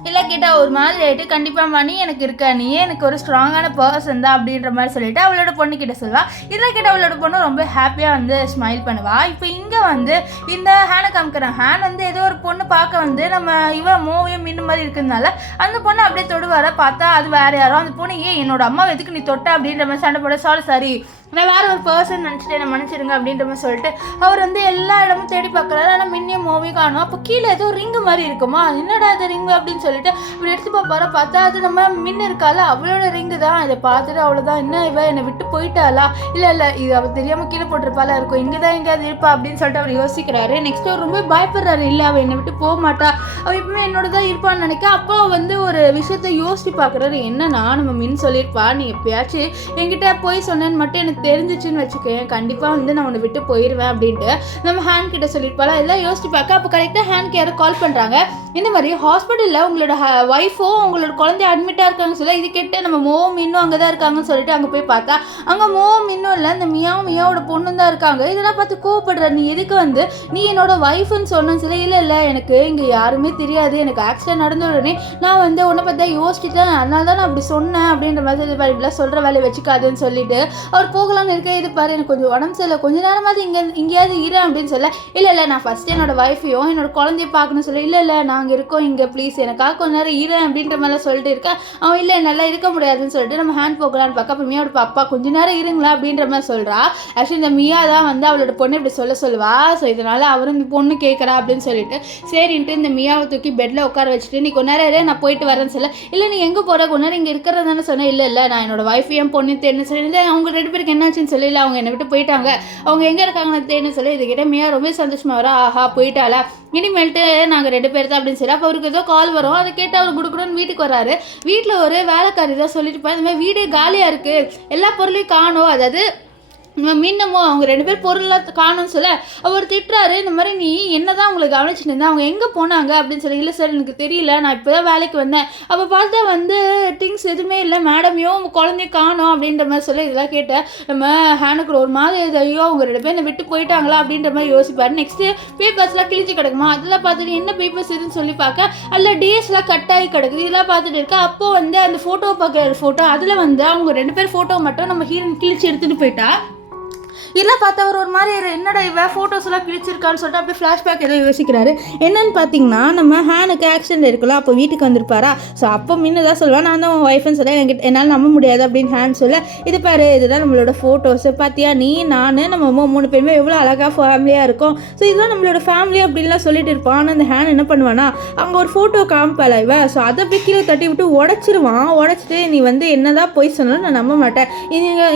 இல்லை கேட்டால் ஒரு மாதிரி ஆகிட்டு, கண்டிப்பாக நீ எனக்கு இருக்க, நீ எனக்கு ஒரு ஸ்ட்ராங்கான பர்சன் தான் அப்படின்ற மாதிரி சொல்லிட்டு அவளோட பொண்ணுக்கிட்ட சொல்லுவா. இதில் கேட்டால் அவளோட பொண்ணு ரொம்ப ஹாப்பியாக வந்து ஸ்மைல் பண்ணுவா. இப்போ இங்கே வந்து இந்த ஹேனை காமிக்கிறேன். ஹேன் வந்து ஏதோ ஒரு பொண்ணு பார்க்க வந்து நம்ம மோவையும் மின்னு மாதிரி இருக்கிறதுனால அந்த பொண்ணு அப்படியே தொடுவார, பார்த்தா அது வேறு யாரும். அந்த பொண்ணு என்னோட அம்மா எதுக்கு நீ தொட்ட அப்படின்ற மாதிரி சண்டை போட, சாரி நான் வேறு ஒரு பர்சன் நினச்சிட்டு என்ன மன்னிச்சிருங்க அப்படின்ற மாதிரி சொல்லிட்டு அவர் வந்து எல்லா இடமும் தேடி பார்க்குறாரு. ஆனால் மின்னியும் மூவி காணும். அப்போ கீழே ஏதோ ரிங்கு மாதிரி இருக்குமா, என்னடா அது ரிங்கு அப்படின்னு சொல்லிட்டு இப்படி எடுத்து பார்ப்பாரா. பார்த்தா அது நம்ம மின்னு இருக்கால அவளோட ரிங்கு தான். இதை பார்த்துட்டு அவ்வளோதான், என்ன இவ என்னை விட்டு போயிட்டாளா, இல்லை இது அவள் தெரியாமல் கீழே போட்டிருப்பாளா இருக்கும், இங்கே தான் எங்கேயாவது இருப்பா அப்படின்னு சொல்லிட்டு அவர் யோசிக்கிறாரு. நெக்ஸ்ட் அவர் ரொம்ப பயப்படுறாரு. இல்லை அவள் என்னை விட்டு போக மாட்டா, அவள் இப்பவுமே என்னோட தான் இருப்பான்னு நினைக்க. அப்போ வந்து ஒரு விஷயத்த யோசிச்சு பார்க்குறாரு. என்னன்னா, நம்ம மின் சொல்லியிருப்பா, நீ எப்பயாச்சும் என்கிட்ட போய் சொன்னேன்னு மட்டும் எனக்கு தெரிஞ்சிச்சுன்னு வச்சுக்கேன், கண்டிப்பாக வந்து நான் உன்னை விட்டு போயிடுவேன் அப்படின்ட்டு நம்ம ஹேண்ட் கிட்ட சொல்லியிருப்பாளா. இதெல்லாம் யோசிச்சு பார்க்க அப்போ கரெக்டாக ஹேண்ட்க்கு யாரும் கால் பண்ணுறாங்க. இந்த மாதிரி ஹாஸ்பிட்டலில் உங்களோட ஒய்ஃபோ உங்களோட குழந்தைய அட்மிட்டாக இருக்காங்கன்னு சொல்ல, இது கேட்டு நம்ம மோவும் இன்னும் அங்கே தான் இருக்காங்கன்னு சொல்லிட்டு அங்கே போய் பார்த்தா அங்கே மோவும் இன்னும் இல்லை, இந்த மியாவோட பொண்ணு தான் இருக்காங்க. இதெல்லாம் பார்த்து கோவப்படுற, நீ எதுக்கு வந்து நீ என்னோட ஒய்ஃப்னு சொன்னேன்னு சொல்ல, இல்லை எனக்கு இங்கே யாருமே தெரியாது, எனக்கு ஆக்சிடென்ட் நடந்த உடனே நான் வந்து உன்னை பற்றி யோசிச்சுட்டேன், அதனால தான் நான் அப்படி சொன்னேன் அப்படின்ற மாதிரி இப்படிலாம் சொல்கிற வேலையை வச்சுக்காதுன்னு சொல்லிட்டு அவர் போகலான்னு இருக்க. இது பாரு எனக்கு கொஞ்சம் உடம்பு சரியில்லை, கொஞ்சம் நேரமாவது இங்கேயாவது இரு அப்படின்னு சொல்ல, இல்லை நான் ஃபஸ்ட்டு என்னோட ஒய்ஃபையும் என்னோட குழந்தைய பார்க்கணும்னு சொல்ல, இல்லை நாங்கள் இருக்கோம் இங்கே, ப்ளீஸ் எனக்காக கொஞ்சம் நேரம் இரு அப்படின்ற மாதிரிலாம் சொல்லிட்டு இருக்கேன். அவன் இல்லை நல்லா இருக்க முடியாதுன்னு சொல்லிட்டு நம்ம ஹேண்ட் போகலான்னு பார்க்க, அப்போ மியாவோட அப்பா கொஞ்சம் நேரம் இருங்களா அப்படின்ற மாதிரி சொல்கிறா. ஆக்சுவலி இந்த மியா தான் வந்து அவளோட பொண்ணு இப்படி சொல்லுவா. ஸோ இதனால் அவரும் இந்த பொண்ணு கேட்குறா அப்படின்னு சொல்லிட்டு சரின்ட்டு இந்த மியாவை தூக்கி பெட்டில் உட்கார வச்சுட்டு, நீ கொஞ்ச நேரம் நான் போயிட்டு வரேன்னு சொல்ல, இல்லை நீ எங்கே போகிற, கொஞ்ச நேரம் இங்கே இருக்கிறதானே சொன்னேன். இல்லை நான் என்னோட ஒய்ஃபையும் பொண்ணு தேர்னு சொல்லி, அவங்க 2 பேருக்கு என்னாச்சுன்னு சொல்லி, அவங்க என்னை விட்டு போயிட்டாங்க, அவங்க எங்கே இருக்காங்கன்னு தேர்னு சொல்லி, இது கிட்ட மியா ரொம்ப சந்தோஷமாக வரா. ஆஹா போயிட்டாளா, இனிமேல்ட்டு நாங்கள் 2 பேர் தான் அப்படின்னு சொல்லி. அப்போ அவருக்கு ஏதோ கால் வரும், அதை கேட்டு அவர் குடுக்கணும்னு வீட்டுக்கு வராரு. வீட்டில் ஒரு வேலைக்காரி தான் சொல்லிட்டு போய், இந்த மாதிரி வீடே காலியாக இருக்குது, எல்லா பொருளையும் காணும், அதாவது மீனமோ அவங்க 2 பேர் பொருளாக காணும்னு சொல்ல அவர் திட்டுறாரு. இந்த மாதிரி நீ என்ன தான் அவங்களை கவனிச்சுட்டு இருந்தா, அவங்க எங்கே போனாங்க அப்படின்னு சொல்லி, இல்லை சார் எனக்கு தெரியல, நான் இப்போ தான் வேலைக்கு வந்தேன், அப்போ பார்த்தா வந்து திங்ஸ் எதுவுமே இல்லை, மேடமையோ உங்கள் குழந்தைய காணும் அப்படின்ற மாதிரி சொல்ல, இதெல்லாம் கேட்டேன் நம்ம ஹேனுக்கு ஒரு மாதிரி ஐயோ அவங்க 2 பேர் என்னை விட்டு போயிட்டாங்களா அப்படின்ற மாதிரி யோசிப்பார். நெக்ஸ்ட்டு பேப்பர்ஸ்லாம் கிழிச்சு கிடக்குமா, அதெல்லாம் பார்த்துட்டு என்ன பேப்பர்ஸ் இதுன்னு சொல்லி பார்க்க, அதில் டேஸ்லாம் கட் ஆகி கிடக்குது. இதெல்லாம் பார்த்துட்டு இருக்கா. அப்போ வந்து அந்த ஃபோட்டோ பார்க்குற ஃபோட்டோ அதில் வந்து அவங்க 2 பேர் ஃபோட்டோ மட்டும் நம்ம ஹீரோயின் கிழிச்சு எடுத்துகிட்டு போயிட்டா. இதெல்லாம் பார்த்தா அவர் ஒரு மாதிரி என்னடா இவ ஃபோட்டோஸ் எல்லாம் கிழிச்சிருக்கான்னு சொல்லிட்டு அப்படியே ஃப்ளாஷ்பேக் ஏதோ யோசிக்கிறாரு. என்னன்னு பார்த்தீங்கன்னா, நம்ம ஹேனுக்கு ஆக்சிடென்ட் இருக்குல்ல, அப்போ வீட்டுக்கு வந்திருப்பாரா. ஸோ அப்போ முன்னதான் சொல்லுவேன், நான் தான் உன் ஒய்ஃப்னு சொல்ல, என்னால் நம்ப முடியாது அப்படின்னு ஹேன் சொல்ல, இது பாரு இதுதான் நம்மளோட ஃபோட்டோஸ் பார்த்தியா, நீ நான் நம்ம 3 பேருமே எவ்வளோ அழகாக ஃபேமிலியாக இருக்கும், ஸோ இதுதான் நம்மளோட ஃபேமிலி அப்படின்லாம் சொல்லிட்டு இருப்பான். ஆனால் அந்த ஹேன் என்ன பண்ணுவானா, அங்கே ஒரு ஃபோட்டோ காமிப்பாள இவ, ஸோ அதை போய் கீழே தட்டி விட்டு உடச்சிட்டு நீ வந்து என்னதான் போய் சொன்னாலும் நான் நம்ப மாட்டேன்,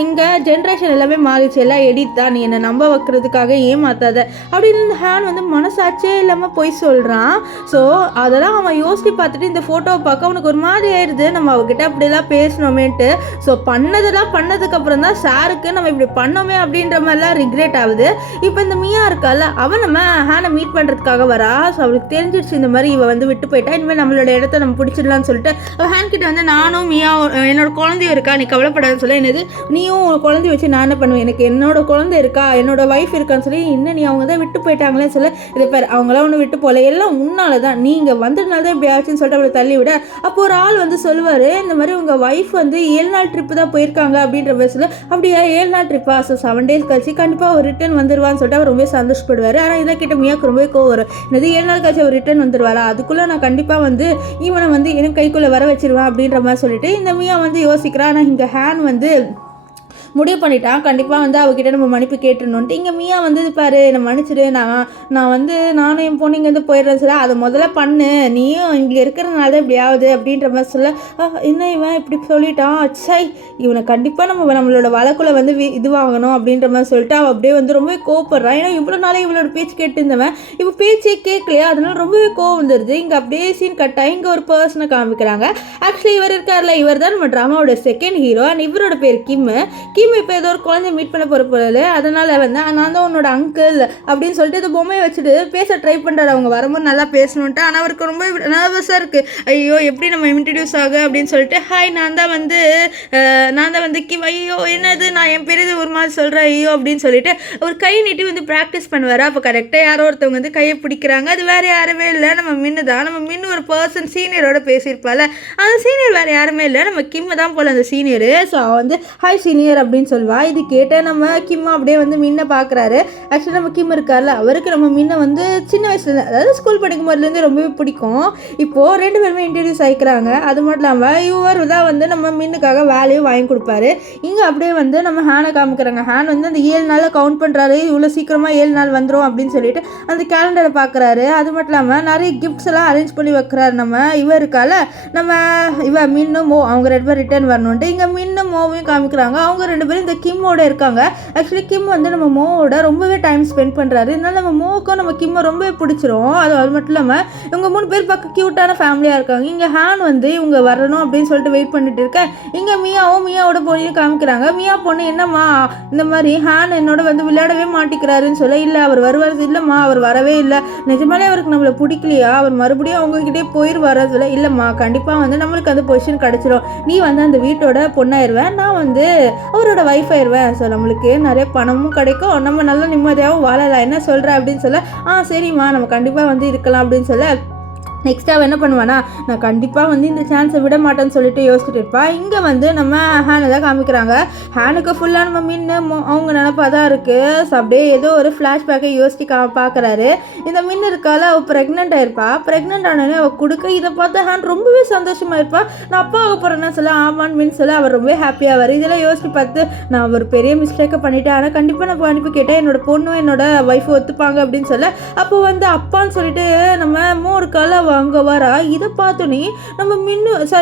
இங்கே ஜென்ரேஷன் எல்லாமே மாறிச்சு, எல்லாம் தான், நீ என்னை நம்ப வைக்கிறதுக்காக ஏமாத்தாத அப்படின்னு ஹேன் வந்து மனசாட்சியே இல்லாமல் போய் சொல்கிறான். ஸோ அதெல்லாம் அவன் யோசித்து பார்த்துட்டு இந்த ஃபோட்டோவை பார்க்க அவனுக்கு ஒரு மாதிரி ஆயிடுது, நம்ம அவகிட்ட அப்படிலாம் பேசணுமேன்ட்டு. ஸோ பண்ணதுக்கப்புறம் தான் சாருக்கு நம்ம இப்படி பண்ணோமே அப்படின்ற மாதிரிலாம் ரிக்ரெட் ஆகுது. இப்போ இந்த மியா இருக்கால, அவன் நம்ம ஹேனை மீட் பண்ணுறதுக்காக வரா. ஸோ அவளுக்கு தெரிஞ்சிடுச்சு இந்த மாதிரி இவன் வந்து விட்டு போயிட்டா, இனிமேல் நம்மளோட இடத்த நம்ம பிடிச்சிடலான்னு சொல்லிட்டு அவள் ஹேன் கிட்ட வந்து, நானும் மியா என்னோட குழந்தையும் இருக்கா, நீ கவலைப்படாதுன்னு சொல்ல, என்னது நீயும் குழந்தைய வச்சு நான் என்ன பண்ணுவேன், எனக்கு என்னோட குழந்தை இருக்கா, என்னோட ஒய்ஃப் இருக்கான்னு சொல்லி, இன்னும் நீ அவங்க தான் விட்டு போயிட்டாங்களே சொல்ல, இதை பேர் அவங்களாம் ஒன்று விட்டு போகல, எல்லாம் முன்னால தான், நீங்கள் வந்ததுனால தான் இப்படி ஆச்சுன்னு சொல்லிட்டு அவளை தள்ளி விட, அப்போ ஒரு ஆள் வந்து சொல்லுவார், இந்த மாதிரி உங்கள் ஒய்ஃப் வந்து 7 நாள் ட்ரிப்பு தான் போயிருக்காங்க அப்படின்ற பேசில், அப்படியா 7 நாள் ட்ரிப்பா, ஸோ 7 டேஸ் கழிச்சு கண்டிப்பாக அவர் ரிட்டர்ன் வந்துடுவான்னு சொல்லிட்டு அவர் ரொம்ப சந்தோஷப்படுவார். ஆனால் இதை கிட்ட மியாவுக்கு ரொம்ப கோவம் வரும், என்னது 7 நாள் கழிச்சு அவர் ரிட்டர்ன் வந்துடுவாரா, அதுக்குள்ளே நான் கண்டிப்பாக வந்து இவனை வந்து எனக்கு கைக்குள்ளே வர வச்சிருவேன் அப்படின்ற மாதிரி சொல்லிட்டு இந்த மியா வந்து யோசிக்கிறான். ஆனால் இங்கே ஹேன் வந்து முடிவு பண்ணிட்டான், கண்டிப்பாக வந்து அவகிட்ட நம்ம மன்னிப்பு கேட்டுருணுன்ட்டு. இங்கே மியா வந்து பாரு என்னை மன்னிச்சிடு, நான் வந்து நானும் என் பொண்ணு இங்கேருந்து போயிடுறேன்னு சொல்ல, அதை முதல்ல பண்ணு, நீயும் இங்கே இருக்கிறதுனால தான் இப்படி ஆகுது அப்படின்ற மாதிரி சொல்ல, என்ன இவன் இப்படி சொல்லிட்டான், சை இவனை கண்டிப்பாக நம்மளோட வழக்குள்ள வந்து இதுவாகணும் அப்படின்ற மாதிரி சொல்லிட்டு அவள் அப்படியே வந்து ரொம்பவே கோவப்படுறான். ஏன்னா இவ்வளோ நாளே இவளோட பேச்சு கேட்டு இருந்தவன் இப்போ பேச்சே கேட்கலையா, அதனால ரொம்பவே கோவம் வந்துடுது. இங்கே அப்படியே சீன் கட்டாக இங்கே ஒரு பர்சனை காமிக்கிறாங்க. ஆக்சுவலி இவர் இருக்கார்ல, இவர் தான் நம்ம ட்ராமாவோட செகண்ட் ஹீரோ. அண்ட் இவரோட பேர் கிம் இப்போ ஏதோ ஒரு குழந்தை மீட் பண்ண போகிற அதனால் வந்து நான் தான் உன்னோட அங்கிள் அப்படின்னு சொல்லிட்டு இந்த பொம்மையை வச்சுட்டு பேச ட்ரை பண்ணுறாரு. அவங்க வரும்போது நல்லா பேசணுன்ட்டு. ஆனால் அவருக்கு ரொம்ப நர்வஸாக இருக்குது, ஐயோ எப்படி நம்ம இன்ட்ரடியூஸ் ஆக அப்படின்னு சொல்லிட்டு, ஹாய் நான் தான் வந்து கிம், ஐயோ என்னது நான் என் பெரிய ஒரு மாதிரி சொல்கிறேன் ஐயோ அப்படின்னு சொல்லிட்டு ஒரு கை நீட்டி வந்து ப்ராக்டிஸ் பண்ணுவார். அப்போ கரெக்டாக யாரோ ஒருத்தவங்க வந்து கையை பிடிக்கிறாங்க. அது வேறு யாருமே இல்லை, நம்ம மின்னு தான். நம்ம மின்னு ஒரு பர்சன் சீனியரோட பேசியிருப்பாள், அந்த சீனியர் வேறு யாருமே இல்லை, நம்ம கிம்மு தான் போல் அந்த சீனியரு. ஸோ வந்து ஹாய் சீனியர் அப்படின்னு சொல்லுவா. இது கேட்ட நம்ம கிம் அப்படியே வந்து மின்ன பார்க்குறாரு. ஆக்சுவலி நம்ம கிம் இருக்கார்ல, அவருக்கு நம்ம மின்ன வந்து சின்ன வயசுல அதாவது ஸ்கூல் படிக்கும் போதுலேருந்து ரொம்பவே பிடிக்கும். இப்போது 2 பேருமே இன்ட்ரடியூஸ் ஆகிக்கிறாங்க. அது மட்டும் இல்லாமல் இவர் தான் வந்து நம்ம மின்னுக்காக வேலையும் வாங்கி கொடுப்பாரு. இங்கே அப்படியே வந்து நம்ம ஹேனை காமிக்கிறாங்க. ஹேன் வந்து அந்த 7 நாளில் கவுண்ட் பண்ணுறாரு, இவ்வளோ சீக்கிரமாக 7 நாள் வந்துடும் அப்படின்னு சொல்லிட்டு அந்த கேலண்டரை பார்க்குறாரு. அது மட்டும் இல்லாமல் நிறைய கிஃப்ட்ஸ் எல்லாம் அரேஞ்ச் பண்ணி வைக்கிறாரு. நம்ம இவர் இருக்கால, நம்ம மின்னும் மோ அவங்க 2 பேர் ரிட்டர்ன் வரணுன்ட்டு இங்கே மின்னும் மோவையும் காமிக்கிறாங்க. அவங்க 2 பேரும் இந்த கிம்மோட இருக்காங்க. ஆக்சுவலி கிம் வந்து நம்ம மோவோட ரொம்பவே டைம் ஸ்பெண்ட் பண்ணுறாரு. இதனால நம்ம மோவுக்கும் நம்ம கிம்மை ரொம்பவே பிடிச்சிரும். அது மட்டும் இல்லாமல் இவங்க 3 பேர் பக்கம் க்யூட்டான ஃபேமிலியாக இருக்காங்க. இங்கே ஹேன் வந்து இவங்க வரணும் அப்படின்னு சொல்லிட்டு வெயிட் பண்ணிட்டு இருக்கேன். இங்கே மியாவோட பொண்ணையும் காமிக்கிறாங்க. மியா பொண்ணு என்னம்மா இந்த மாதிரி ஹேன் என்னோட வந்து விளையாடவே மாட்டிக்கிறாருன்னு சொல்ல, இல்லை அவர் வருவார், இல்லைம்மா அவர் வரவே இல்லை, நிஜமாலே அவருக்கு நம்மளை பிடிக்கலையா, அவர் மறுபடியும் அவங்ககிட்டே போயிடுவார சொல்ல, இல்லைம்மா கண்டிப்பாக வந்து நம்மளுக்கு அந்த பொசிஷன் கிடச்சிடும், நீ வந்து அந்த வீட்டோட பொண்ணாயிருவேன், நான் வந்து அவரோட வைஃப் ஆயிடுவேன், ஸோ நம்மளுக்கு நிறைய பணமும் கிடைக்கும், நம்ம நல்லா நிம்மதியாகவும் வாழலாம், என்ன சொல்கிற அப்படின்னு சொல்ல, சரிம்மா நம்ம கண்டிப்பாக வந்து இருக்கலாம் அப்படின்னு சொல்ல, நெக்ஸ்ட் அவள் என்ன பண்ணுவானா, நான் கண்டிப்பாக வந்து இந்த சான்ஸை விட மாட்டேன்னு சொல்லிட்டு யோசிச்சுட்டு இருப்பா. இங்கே வந்து நம்ம ஹேனை தான் காமிக்கிறாங்க. ஹேனுக்கு ஃபுல்லாக நம்ம மின்னு அவங்க நினப்பாக தான் இருக்குது. ஸோ அப்படியே ஏதோ ஒரு ஃப்ளாஷ்பேக்கை யோசிச்சு பார்க்குறாரு. இந்த மின்னு இருக்கால, அவள் ப்ரெக்னென்ட் ஆயிருப்பா. ப்ரெக்னென்ட் ஆனோடனே அவள் கொடுக்க இதை பார்த்து ஹேன் ரொம்பவே சந்தோஷமாக இருப்பா. நான் அப்பா ஆக போகிறேன்னா சொல்ல, ஆமான்னு மின் சொல்ல அவர் ரொம்பவே ஹாப்பியாக வரும். இதெல்லாம் யோசிச்சு பார்த்து நான் ஒரு பெரிய மிஸ்டேக்கை பண்ணிட்டேன், ஆனால் கண்டிப்பாக நான் அனுப்பி கேட்டேன், என்னோட பொண்ணும் என்னோட ஒய்ஃபும் ஒத்துப்பாங்க அப்படின்னு சொல்ல, அப்போ வந்து அப்பான்னு சொல்லிட்டு நம்ம இருக்கால அங்கே வரா. இதை பார்த்தோன்னே நம்ம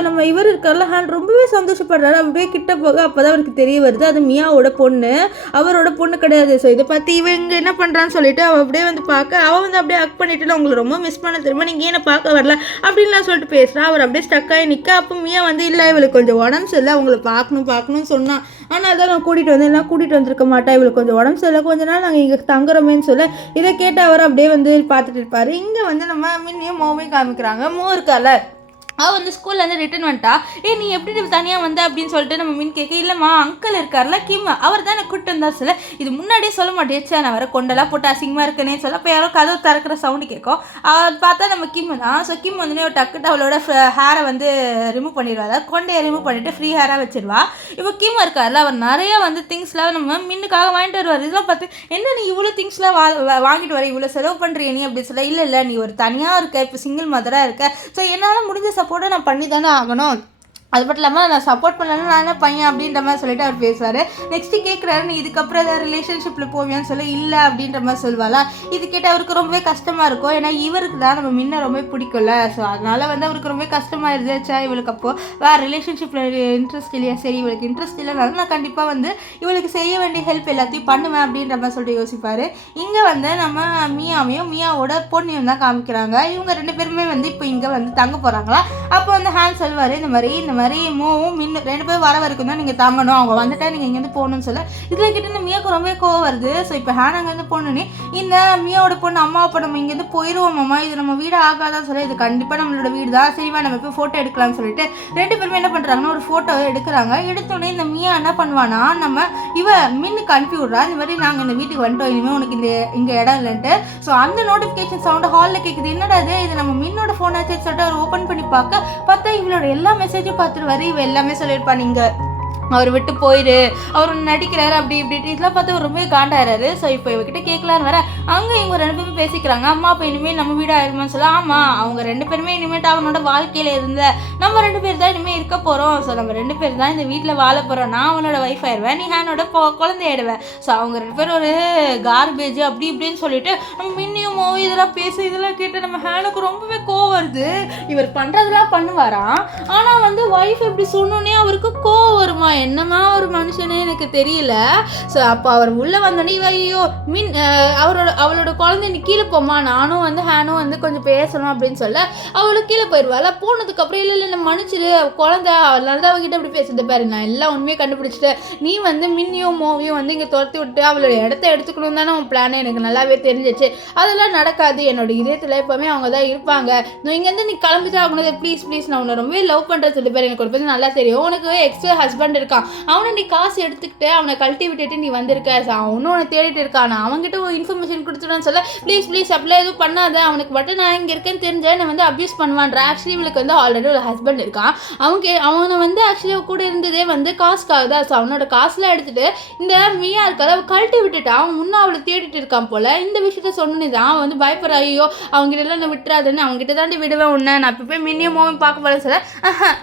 நம்ம இவர் இருக்கார்ல ஹேண்ட் ரொம்பவே சந்தோஷப்படுறாரு. அப்படியே கிட்ட போக அப்போதான் அவருக்கு தெரிய வருது அது மியாவோட பொண்ணு, அவரோட பொண்ணு கிடையாது. ஸோ இதை பார்த்து இவங்க என்ன பண்ணுறான்னு சொல்லிட்டு அவள் அப்படியே வந்து பார்க்க, அவள் வந்து அப்படியே அக் பண்ணிட்டு உங்களை ரொம்ப மிஸ் பண்ண தெரியுமா, நீங்கள் ஏன் பார்க்க வரல அப்படின்லாம் சொல்லிட்டு பேசுகிறா. அவர் அப்படியே ஸ்டக்காகி நிற்க. அப்போ மியா வந்து இல்லை இவளுக்கு கொஞ்சம் உடம்பு சரியில்லை, அவங்களை பார்க்கணும்னு சொன்னான், ஆனால் அதான் நான் கூட்டிகிட்டு வந்திருக்க மாட்டேன், இவளுக்கு கொஞ்சம் உடம்பு சரியில்லை, கொஞ்ச நாள் நாங்கள் இங்கே தங்குறோமேன்னு சொல்ல, இதை கேட்டு அவர் அப்படியே வந்து பார்த்துட்டு இருப்பார். இங்கே வந்து நம்ம மின்னையும் மோவையும் காமிக்கிறாங்க. மோ இருக்கால, அவள் வந்து ஸ்கூல்லேருந்து ரிட்டன் வந்துட்டா. நீ எப்படி தனியாக வந்த அப்படின்னு சொல்லிட்டு நம்ம மின் கேட்க, இல்லைம்மா அங்கிள் இருக்கார்ல கிம், அவர் தான் எனக்கு கூப்பிட்டு வந்தார் சொல்ல, இது முன்னாடியே சொல்ல மாட்டேச்சா, நான் வர கொண்டெல்லாம் போட்டு அசிங்கமாக இருக்குன்னே சொல்ல, அப்போ யாரோ கதவு திறக்கிற சவுண்டு கேட்கும். அவர் பார்த்தா நம்ம கிம் தான். ஸோ கிம் வந்து ஒரு டக்குட்டு அவளோட ஹேரை வந்து ரிமூவ் பண்ணிடுவா, அதாவது கொண்டையை ரிமூவ் பண்ணிவிட்டு ஃப்ரீ ஹேராக வச்சிருவா. இப்போ கிம் இருக்கார்ல, அவர் நிறைய வந்து திங்ஸ்லாம் நம்ம மின்னுக்காக வாங்கிட்டு வருவார். இதெல்லாம் பார்த்து என்ன நீ இவ்வளோ திங்ஸ்லாம் வாங்கிட்டு வர, இவ்வளோ செலவு பண்ணுறிய நீ அப்படி சொல்ல, இல்லை நீ ஒரு தனியாக இருக்க, இப்போ சிங்கிள் மதராக இருக்க, ஸோ என்னால் முடிஞ்ச சப்போர்ட்டை நான் பண்ணி தானே ஆகணும், அது மட்டும் இல்லாமல் நான் சப்போர்ட் பண்ணலன்னா நான் என்ன பையன் அப்படின்ற மாதிரி சொல்லிட்டு அவர் பேசுவார். நெக்ஸ்ட்டு கேட்குறாரு, நீ இதுக்கப்புறம் ஏதாவது ரிலேஷன்ஷிப்பில் போவியான்னு சொல்லி, இல்லை அப்படின்ற மாதிரி சொல்வாளா. இது கேட்டால் அவருக்கு ரொம்பவே கஷ்டமாக இருக்கும், ஏன்னா இவருக்கு தான் நம்ம முன்ன ரொம்ப பிடிக்கும்ல. ஸோ அதனால் வந்து அவருக்கு ரொம்ப கஷ்டமாக இருந்துச்சா, இவளுக்கு அப்போது வேறு ரிலேஷன்ஷிப்பில் இன்ட்ரெஸ்ட் இல்லையா, சரி இவளுக்கு இன்ட்ரெஸ்ட் இல்லைனாலும் நான் கண்டிப்பாக வந்து இவளுக்கு செய்ய வேண்டிய ஹெல்ப் எல்லாத்தையும் பண்ணுவேன் அப்படின்ற மாதிரி சொல்லிட்டு யோசிப்பார். இங்கே வந்து நம்ம மியாவோட பொண்ணையும் தான் காமிக்கிறாங்க. இவங்க 2 பேருமே வந்து இப்போ இங்கே வந்து தங்க போகிறாங்களா. அப்போ வந்து ஹேன் சொல்வார், இந்த மாதிரி மாதிரி மூவும் மின் 2 பேரும் வர வரைக்கும் தான் நீங்கள் தங்கணும், அவங்க வந்துட்டா நீங்கள் இங்கேருந்து போகணும்னு சொல்ல இதில் கிட்ட இந்த மியாவுக்கு ரொம்ப கோவம் வருது. ஸோ இப்போ ஹேன் அங்கேருந்து போகணுன்னே இந்த மியாவோட பொண்ணு அம்மா அப்பா நம்ம இங்கேருந்து போயிடுவோம்மா, இது நம்ம வீடு ஆகாதான் சொல்ல இது கண்டிப்பாக நம்மளோட வீடு தான், சரிவா நம்ம போய் ஃபோட்டோ எடுக்கலாம்னு சொல்லிட்டு 2 பேருமே என்ன பண்ணுறாங்கன்னா ஒரு ஃபோட்டோவை எடுக்கிறாங்க. எடுத்தோடனே இந்த மியா என்ன பண்ணுவானா நம்ம மின்னுக்கு அனுப்பி விட்றா, இந்த மாதிரி நாங்கள் இந்த வீட்டுக்கு வந்துட்டோம், இனிமேல் உனக்கு இங்கே இடம் இல்லைன்ட்டு. ஸோ அந்த நோட்டிஃபிகேஷன் சவுண்டு ஹாலில் கேட்குது. என்னடா இது நம்ம மின்னோட ஃபோன் ஆச்சு சொல்லிட்டு அவர் ஓப்பன் பண்ணி பார்த்தா இவளோட எல்லா மெசேஜும் பார்த்துருவாரு. இவ எல்லாமே சொல்லியிருப்பா, நீங்கள் அவர் விட்டு போயிரு, அவர் நடிக்கிறாரு அப்படி இப்படி இதெல்லாம் பார்த்து அவர் ரொம்ப காண்டாயிராரு. ஸோ இப்போ இவகிட்ட கேட்கலான்னு வர அங்கே இவங்க 2 பேரும் பேசிக்கிறாங்க. அம்மா அப்போ இனிமேல் நம்ம வீடு ஆயிருமான்னு சொல்ல, ஆமாம் அவங்க 2 பேருமே இனிமேட்டு அவனோட வாழ்க்கையில் இருந்த நம்ம 2 பேர் தான் இனிமேல் இருக்க போகிறோம். ஸோ நம்ம 2 பேர் தான் இந்த வீட்டில் வாழ போகிறோம், நான் அவனோட ஒய்ஃப் ஆயிடுவேன், நீ ஹேனோட குழந்தை ஆயிடுவேன். ஸோ அவங்க 2 பேரும் ஒரு கார்பேஜ் அப்படி இப்படின்னு சொல்லிட்டு நம்ம மின்னியும் இதெல்லாம் இதெல்லாம் கேட்டு நம்ம ஹேனுக்கு ரொம்பவே கோவம் வருது. இவர் பண்ணுறதெல்லாம் பண்ணுவாராம், ஆனால் வந்து ஒய்ஃப் எப்படி சொன்னோன்னே அவருக்கு கோவம் வருமா, என்னமா ஒரு மனுஷனே எனக்கு தெரியல. ஸோ அப்போ அவர் உள்ளே வந்தோடனே ஐயோ அவளோட குழந்தை நீ கீழே போமா, நானும் வந்து ஹேனும் வந்து கொஞ்சம் பேசணும் அப்படின்னு சொல்ல அவளுக்கு கீழே போயிடுவாள். போனதுக்கப்புறம் இல்லை மன்னிச்சிரு குழந்தை அதனால தான் அவகிட்ட அப்படி பேசுறது பாரு, நான் எல்லாம் உண்மையை கண்டுபிடிச்சிட்டேன், நீ வந்து மின்னியும் மோவியும் வந்து இங்கே துரத்தி விட்டு அவளோட இடத்த எடுத்துக்கணும் தானே உன் பிளானே எனக்கு நல்லாவே தெரிஞ்சிச்சு, அதெல்லாம் நடக்காது, என்னோட இதயத்தில் எப்போவுமே அவங்க தான் இருப்பாங்க, இங்கேருந்து நீ கிளம்பிதான் ஆகணும், ப்ளீஸ் நான் உன்னை ரொம்பவே லவ் பண்ணுறது சொல்லி பாரு, எனக்கு ஒரு பற்றி நல்லா தெரியும், உனக்கு எக்ஸ்ட்ரா ஹஸ்பண்ட் இருக்கான், அவனை நீ காசு எடுத்துக்கிட்டு அவனை கழட்டி விட்டுட்டு நீ வந்திருக்க, அவனும் அவனை தேடிட்டு இருக்கான், நான் அவன்கிட்ட ஒரு இன்ஃபர்மேஷன் கொடுத்துட்டான்னு சொல்ல ப்ளீஸ் அப்படிலாம் எதுவும் பண்ணாத, அவனுக்கு மட்டும் நான் இங்கே இருக்கேன்னு தெரிஞ்சேன் நான் வந்து அப்யூஸ் பண்ணுவான்ற. ஆக்சுவலி இவளுக்கு வந்து ஆல்ரெடி ஒரு ஹஸ்பண்ட் இருக்கான், அவனை வந்து ஆக்சுவலி கூட இருந்ததே வந்து காசுக்காக தான். ஸோ அவனோட காசுலாம் எடுத்துட்டு இந்த மியா இருக்காது அவள் கழட்டி விட்டுட்டான், அவன் முன்னே அவளை தேடிட்டு இருக்கான் போல. இந்த விஷயத்த சொன்னே தான் அவன் வந்து பயப்படுற, ஐயோ அவங்ககிட்டலாம் நான் விட்டுறாதுன்னு, அவங்ககிட்ட தாண்டி விடுவேன் உன்னை, நான் இப்போ போய் மின்னியும் மூவி பார்க்க போகிறேன் சொல்ல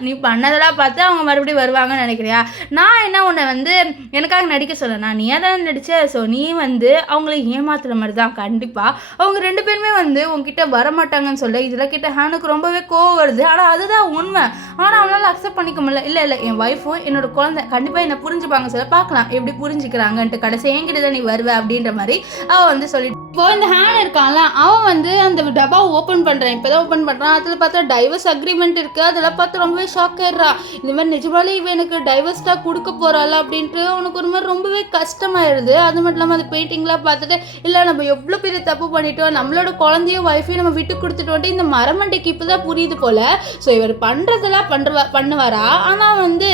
நீ பண்ணதெல்லாம் பார்த்து அவங்க மறுபடியும் வருவாங்கன்னு நினைக்கிறியா, நான் என்ன உன்னை வந்து எனக்காக நடிக்க சொல்லனா, நீ ஏதாவது நடிச்ச. ஸோ நீ வந்து அவங்கள ஏமாத்துற மாதிரி தான், கண்டிப்பாக அவங்க 2 பேருமே வந்து உங்ககிட்ட வரமாட்டாங்கன்னு சொல்ல இதில் கிட்ட ஹேனுக்கு ரொம்பவே கோவம் வருது. ஆனால் அதுதான் உண்மை, ஆனால் அவனால் அக்செப்ட் பண்ணிக்க முடியல. இல்லை என் ஒய்ஃபும் என்னோட குழந்தை கண்டிப்பாக என்னை புரிஞ்சுப்பாங்க சொல்ல, பார்க்கலாம் எப்படி புரிஞ்சுக்கிறாங்கன்ட்டு, கடைசி என்கிட்ட தான் நீ வருவ அப்படின்ற மாதிரி அவள் வந்து சொல்லிட்டு இப்போ இந்த ஹேன் இருக்கான்ல அவன் வந்து அந்த டப்பாவை ஓப்பன் பண்ணுறான், இப்போ தான் ஓப்பன் பண்ணுறான், அதில் பார்த்தா டைவர்ஸ் அக்ரிமெண்ட் இருக்குது, அதெல்லாம் பார்த்து ரொம்பவே ஷாக் ஆயிடுறான், இந்த மாதிரி நிஜமாலே இவன் எனக்கு டைவர்ஸ்டாக கொடுக்க போகிறாள் அப்படின்ட்டு அவனுக்கு ஒரு மாதிரி ரொம்பவே கஷ்டமாயிடுது. அது மட்டும் இல்லாமல் அந்த பெயிண்டிங்லாம் பார்த்துட்டு இல்லை நம்ம எவ்வளோ பெரிய தப்பு பண்ணிட்டோம், நம்மளோட குழந்தையும் ஒய்ஃபையும் நம்ம விட்டு கொடுத்துட்டு வந்துட்டு இந்த மரமண்டைக்கு இப்போ தான் புரியுது போல். ஸோ இவர் பண்ணுறதெல்லாம் பண்ணுவாரா, ஆனால் வந்து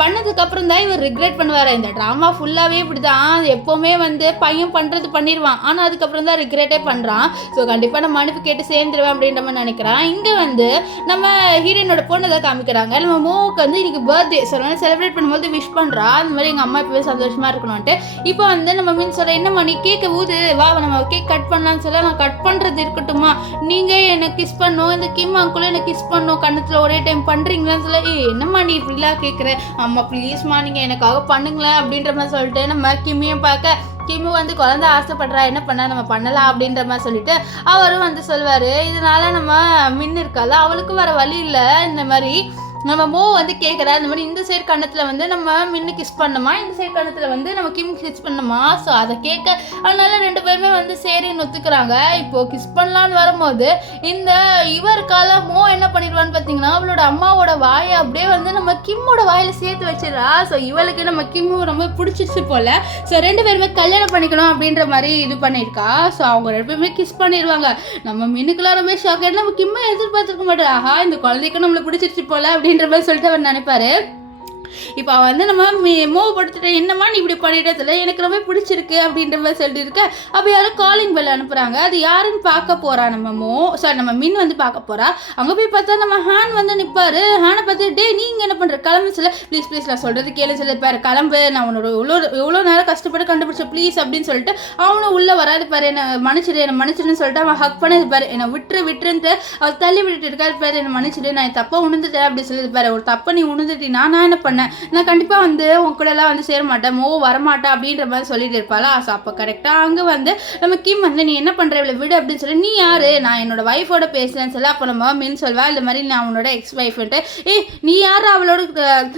பண்ணதுக்கப்புறம் தான் இவர் ரிக்ரெட் பண்ணுவாரா. இந்த ட்ராமா ஃபுல்லாகவே இப்படி தான், எப்போவுமே வந்து பையன் பண்ணுறது பண்ணிடுவான், ஆனால் அதுக்கப்புறம் தான் ரிக்ரெட்டே பண்ணுறான். ஸோ கண்டிப்பாக நம்ம மன்னிப்பு கேட்டு சேர்ந்துருவேன் அப்படின்ற மாதிரி நினைக்கிறான். இங்கே வந்து நம்ம ஹீரோயினோட பொண்ணை தான் காமிக்கிறாங்க. நம்ம மூவுக்கு வந்து இன்னைக்கு பர்த்டே சொல்லுவாங்க, செலிப்ரேட் பண்ணும்போது விஷ் பண்ணுறா, அந்த மாதிரி எங்கள் அம்மா இப்போவே சந்தோஷமாக இருக்கணும்ன்ட்டு. இப்போ வந்து நம்ம மீன் சொல்ல என்னம்மா நீ கேட்க ஊது வா நம்ம கேக் கட் பண்ணலான்னு சொல்ல, நான் கட் பண்ணுறது இருக்கட்டுமா, நீங்கள் எனக்கு கிஸ் பண்ணோம், இந்த கிம் அங்குளும் எனக்கு கிஸ் பண்ணோம் கண்ணத்தில் ஒரே டைம் பண்ணுறீங்களான்னு சொல்ல, என்னம்மா நீ இப்படிலாம் கேட்குறேன், அம்மா ப்ளீஸ்மா நீங்கள் எனக்காக பண்ணுங்களேன் அப்படின்ற மாதிரி சொல்லிட்டு நம்ம கிம்மியும் பார்க்க கிம்மு வந்து குழந்தை ஆசைப்படுறா என்ன பண்ண நம்ம பண்ணலாம் அப்படின்ற மாதிரி சொல்லிட்டு அவரும் வந்து சொல்லுவார். இதனால நம்ம மின் இருக்கால அவளுக்கு வர வழி இல்லை, இந்த மாதிரி நம்ம மோ வந்து கேட்குறா இந்த மாதிரி இந்த சைடு கண்ணத்தில் வந்து நம்ம மின்னு கிஸ் பண்ணணுமா, இந்த சைடு கண்ணத்தில் வந்து நம்ம கிம் கிஸ் பண்ணணுமா. ஸோ அதை கேட்க அதனால 2 பேருமே வந்து சரின்னு ஒத்துக்கிறாங்க. இப்போது கிஸ் பண்ணலான்னு வரும்போது இந்த இவருக்கால மோ என்ன பண்ணிடுவான்னு பார்த்தீங்கன்னா அவளோட அம்மாவோட வாயை அப்படியே வந்து நம்ம கிம்மோட வாயில் சேர்த்து வச்சிடறா. ஸோ இவளுக்கு நம்ம கிம்மு ரொம்ப பிடிச்சிச்சு போல். ஸோ 2 பேருமே கல்யாணம் பண்ணிக்கணும் அப்படின்ற மாதிரி இது பண்ணியிருக்கா. ஸோ அவங்க 2 பேருமே கிஸ் பண்ணிடுவாங்க. நம்ம மின்னுக்கெல்லாம் ரொம்ப ஷாக் ஆகிட்டு நம்ம கிம்மை எதிர்பார்த்துருக்க மாட்டோம், ஆஹா இந்த குழந்தைக்கு நம்மளை பிடிச்சிருச்சு போல அப்படின்ற மாதிரி சொல்லிட்டு அவர் நினைப்பாரு. இப்போ வந்து நம்ம மூவ் படுத்துட்டு என்னம்மா நீ இப்படி பண்ணிட்டதில்ல எனக்கு ரொம்ப பிடிச்சிருக்கு அப்படின்ற மாதிரி சொல்லிட்டு இருக்க. அப்போ யாரும் காலிங் பெல் அனுப்புகிறாங்க, அது யாருன்னு பார்க்க போகிறா நம்ம மின் வந்து பார்க்க போகிறா. அங்கே போய் பார்த்தா நம்ம ஹேன் வந்து நிற்பார். ஹேனை பார்த்து டே நீங்கள் என்ன பண்ணுற கிளம்பு சொல்ல, ப்ளீஸ் நான் சொல்கிறது கேளு சொல்லிப்பாரு, கிளம்பு நான் உன்னோட எவ்வளோ நேரம் கஷ்டப்பட்டு கண்டுபிடிச்ச ப்ளீஸ் அப்படின்னு சொல்லிட்டு அவனும் உள்ளே வராது பாரு, என்னை மன்னிச்சிடுன்னு சொல்லிட்டு அவன் ஹக் பண்ணது பாரு, என்னை விட்டுருன்ட்டு அவர் தள்ளி விட்டுட்டு இருக்காரு பாரு, என்னை மன்னிச்சிடு நான் தப்பாக உணர்ந்துட்டேன் அப்படி சொல்லியிருப்பாரு. ஒரு தப்பை நீ உணர்ந்துட்டீங்கன்னா நான் என்ன பண்ணேன் தானே, நான் கண்டிப்பாக வந்து உன் கூடலாம் வந்து சேர மாட்டேன், வரமாட்டேன் அப்படின்ற மாதிரி சொல்லிட்டு இருப்பாளா. ஸோ அப்போ கரெக்டாக அங்கே வந்து நம்ம கிம் வந்து நீ என்ன பண்ணுற இவ்வளோ விடு அப்படின்னு சொல்லி, நீ யார், நான் என்னோட ஒய்ஃபோட பேசுகிறேன்னு சொல்லி அப்போ நம்ம மின் சொல்வா இந்த மாதிரி நான் உன்னோட எக்ஸ் ஒய்ஃப்ன்ட்டு. நீ யார் அவளோட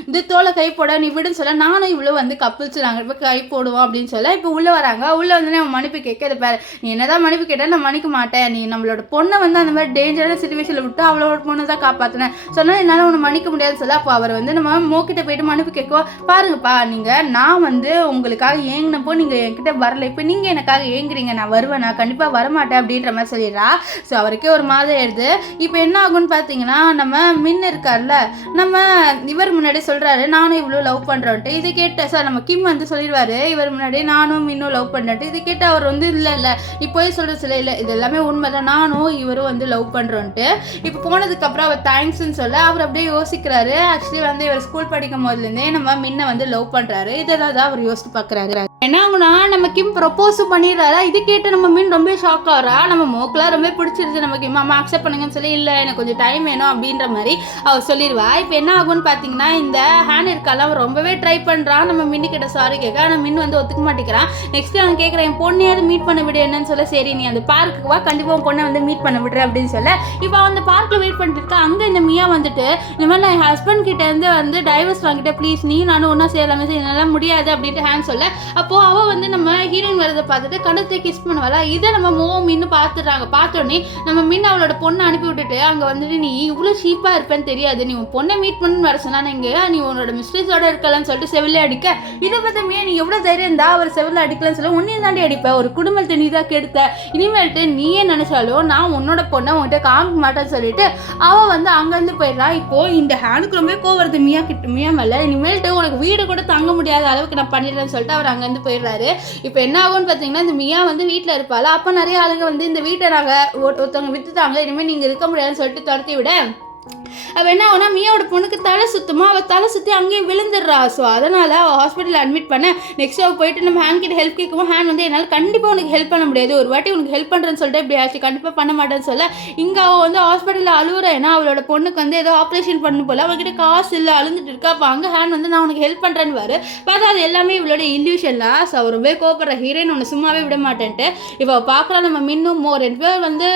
இது தோலை கை போட நீ விடுன்னு சொல்ல, நானும் இவ்வளோ வந்து கப்பிள்ஸ் நாங்கள் இப்போ கை போடுவோம் அப்படின்னு சொல்ல. இப்போ உள்ளே வராங்க. உள்ளே வந்து அவன் மன்னிப்பு கேட்க பாரு, நீ என்னதான் மன்னிப்பு கேட்டால் நான் மன்னிக்க மாட்டேன், நீ நம்மளோட பொண்ணை வந்து அந்த மாதிரி டேஞ்சரான சிச்சுவேஷனில் விட்டு அவளோட பொண்ணை தான் காப்பாற்றினேன் சொன்னால் என்னால் உன்னை மன்னிக்க முடியாதுன்னு சொல்ல. அப்போ அவர் வந்து நம்ம மோக்கிட்ட போயிட்டு மன்னிப்பு கேட்குவோம். பாருங்கப்பா, நீங்கள் நான் வந்து உங்களுக்காக ஏங்கினப்போ நீங்கள் என்கிட்ட வரல, இப்போ நீங்கள் எனக்காக ஏங்குறீங்க, நான் வருவேன், நான் கண்டிப்பாக வரமாட்டேன் அப்படின்ற மாதிரி சொல்லிடுறா. ஸோ அவருக்கே ஒரு மாதம் எடுது. இப்போ என்ன ஆகும்னு பார்த்தீங்கன்னா, நம்ம மின் இருக்கார்ல, நம்ம இவர் முன்னாடி சொல்கிறாரு நானும் இவ்வளோ லவ் பண்ணுறோன்ட்டு. இது கேட்ட சார் நம்ம கிம் வந்து சொல்லிடுவார் இவர் முன்னாடி நானும் மின்னும் லவ் பண்ணுறேன்ட்டு. இது கேட்டு அவர் வந்து இல்லை நீ போய் சொல்கிற சில இல்லை, இது எல்லாமே உண்மை தான், நானும் இவரும் வந்து லவ் பண்ணுறோன்ட்டு. இப்போ போனதுக்கப்புறம் அவர் தேங்க்ஸ்ன்னு சொல்ல அவர் அப்படியே யோசிக்கிறாரு. ஆக்சுவலி வந்து இவர் ஸ்கூல் படிக்கும் போதுலேருந்தே நம்ம மின்னை வந்து லவ் பண்ணுறாரு. இதை தான் அவர் யோசிச்சு பார்க்குறாரு. என்ன ஆகுனா நம்ம கிம் ப்ரொப்போஸ் பண்ணிடுறாரா. இது கேட்டு நம்ம மின் ரொம்ப ஷாக் ஆகிறா. நம்ம மோக்கெலாம் ரொம்ப பிடிச்சிருச்சு நம்ம கிம், அம்மா அக்செப்ட் பண்ணுங்கன்னு சொல்லி, இல்லை எனக்கு கொஞ்சம் டைம் வேணும் அப்படின்ற மாதிரி அவர் சொல்லிடுவா. இப்போ என்ன ஆகும்னு பார்த்தீங்கன்னா, இந்த ஹேண்ட் இருக்கால அவன் ரொம்பவே ட்ரை பண்ணுறான் நம்ம மின்னு கிட்ட சாரி கேட்க. ஆனால் மின் வந்து ஒத்துக்க மாட்டேங்கிறான். நெக்ஸ்ட் அவன் கேட்குறேன் என் பொண்ணையாவது மீட் பண்ண விடு என்னன்னு சொல்ல. சரி நீ அந்த பார்க்குக்கு வா, கண்டிப்பாக உன் பொண்ணை வந்து மீட் பண்ண விடுறேன் அப்படின்னு சொல்ல. இப்போ அவன் அந்த பார்க்கில் வெயிட் பண்ணிட்டு இருக்கா. அங்கே இந்த மியா வந்துட்டு இந்த மாதிரி நான் என் ஹஸ்பண்ட் கிட்ட இருந்து வந்து டைவர்ஸ் வாங்கிட்டேன், ப்ளீஸ் நீ நானும் ஒன்றா சேரலாமே, சரி என்னால் முடியாது அப்படின்ட்டு ஹேண்ட் சொல்ல. அப்போது அவள் வந்து நம்ம ஹீரோயின் வரதை பார்த்துட்டு கணத்தை கிஸ் பண்ணுவாளா. இதை நம்ம மின்னு பார்த்துடுறாங்க. பார்த்தோன்னே நம்ம மின் அவளோட பொண்ணை அனுப்பி விட்டுட்டு அங்கே வந்துட்டு நீ இவ்வளோ சீப்பாக இருப்பேன்னு தெரியாது, நீ உன் பொண்ணை மீட் பண்ணுன்னு வர சொன்னா இங்கே நீ உன்னோட மிஸ்ட்ரஸோட இருக்கலாம்னு சொல்லிட்டு செவிலே அடிக்க. இதை பார்த்தமே நீ எவ்வளோ தைரியம் இருந்தா அவர் செவில அடிக்கலாம்னு சொல்ல, உன்னையும் தாண்டி அடிப்பேன், ஒரு குடும்பத்தை நீ தான் கெடுத்த, இனிமேல்ட்டு நீயே நினைச்சாலும் நான் உன்னோட பொண்ணை உன்கிட்ட காமிக்க மாட்டேன்னு சொல்லிட்டு அவள் வந்து அங்கேருந்து போயிடுறா. இப்போ இந்த ஹேண்டுக்கு ரொம்ப கோவருது மியா மேலே, இனிமேல்ட்டு உனக்கு வீடு கூட தங்க முடியாத அளவுக்கு நான் பண்ணிடுறேன்னு சொல்லிட்டு அவர் அங்கேருந்து போயிடுறாரு. இப்போ என்ன ஆகும்னு பார்த்தீங்கன்னா, இந்த மியா வந்து வீட்டில் இருப்பாள். அப்போ நிறைய ஆளுங்க வந்து இந்த வீட்டை நாங்கள் ஒருத்தவங்க விற்றுட்டாங்க, இனிமேல் நீங்கள் இருக்க முடியாதுன்னு சொல்லிட்டு துரத்தி விட அவள் என்ன ஆகுனா மியாவோட பொண்ணுக்கு தலை சுத்தமாக அவள் தலை சுற்றி அங்கேயே விழுந்துடுறா. ஸோ அதனால் அவள் ஹாஸ்பிட்டலில் அட்மிட் பண்ண. நெக்ஸ்ட் அவள் போயிட்டு நம்ம ஹேண்ட் கிட்ட ஹெல்ப் கேட்கும். ஹேண்ட் வந்து என்னால் கண்டிப்பாக உனக்கு ஹெல்ப் பண்ண முடியாது, ஒரு வாட்டி உனக்கு ஹெல்ப் பண்ணுறேன்னு சொல்லிட்டு இப்படி ஆச்சு, கண்டிப்பாக பண்ண மாட்டேன்னு சொல்ல. இங்கே அவள் வந்து ஹாஸ்பிட்டலில் அழுகுற, ஏன்னா அவளோட பொண்ணுக்கு வந்து ஏதோ ஆப்ரேஷன் பண்ணு போல, அவகிட்ட காசு இல்லை அழுந்துட்டு இருக்கா. அப்போ அங்கே ஹேண்ட் வந்து நான் உனக்கு ஹெல்ப் பண்ணுறேன்னு வரு பார்த்தா அது எல்லாமே இவளோட இல்யூஷன்லாம். ஸோ அவர் ரொம்ப கோபப்படுற ஹீரோயின் உன்னை சும்மாவே விட மாட்டேன்ட்டு இப்போ பார்க்குறா. நம்ம மின்னும் ரெண்டு பேர் வந்து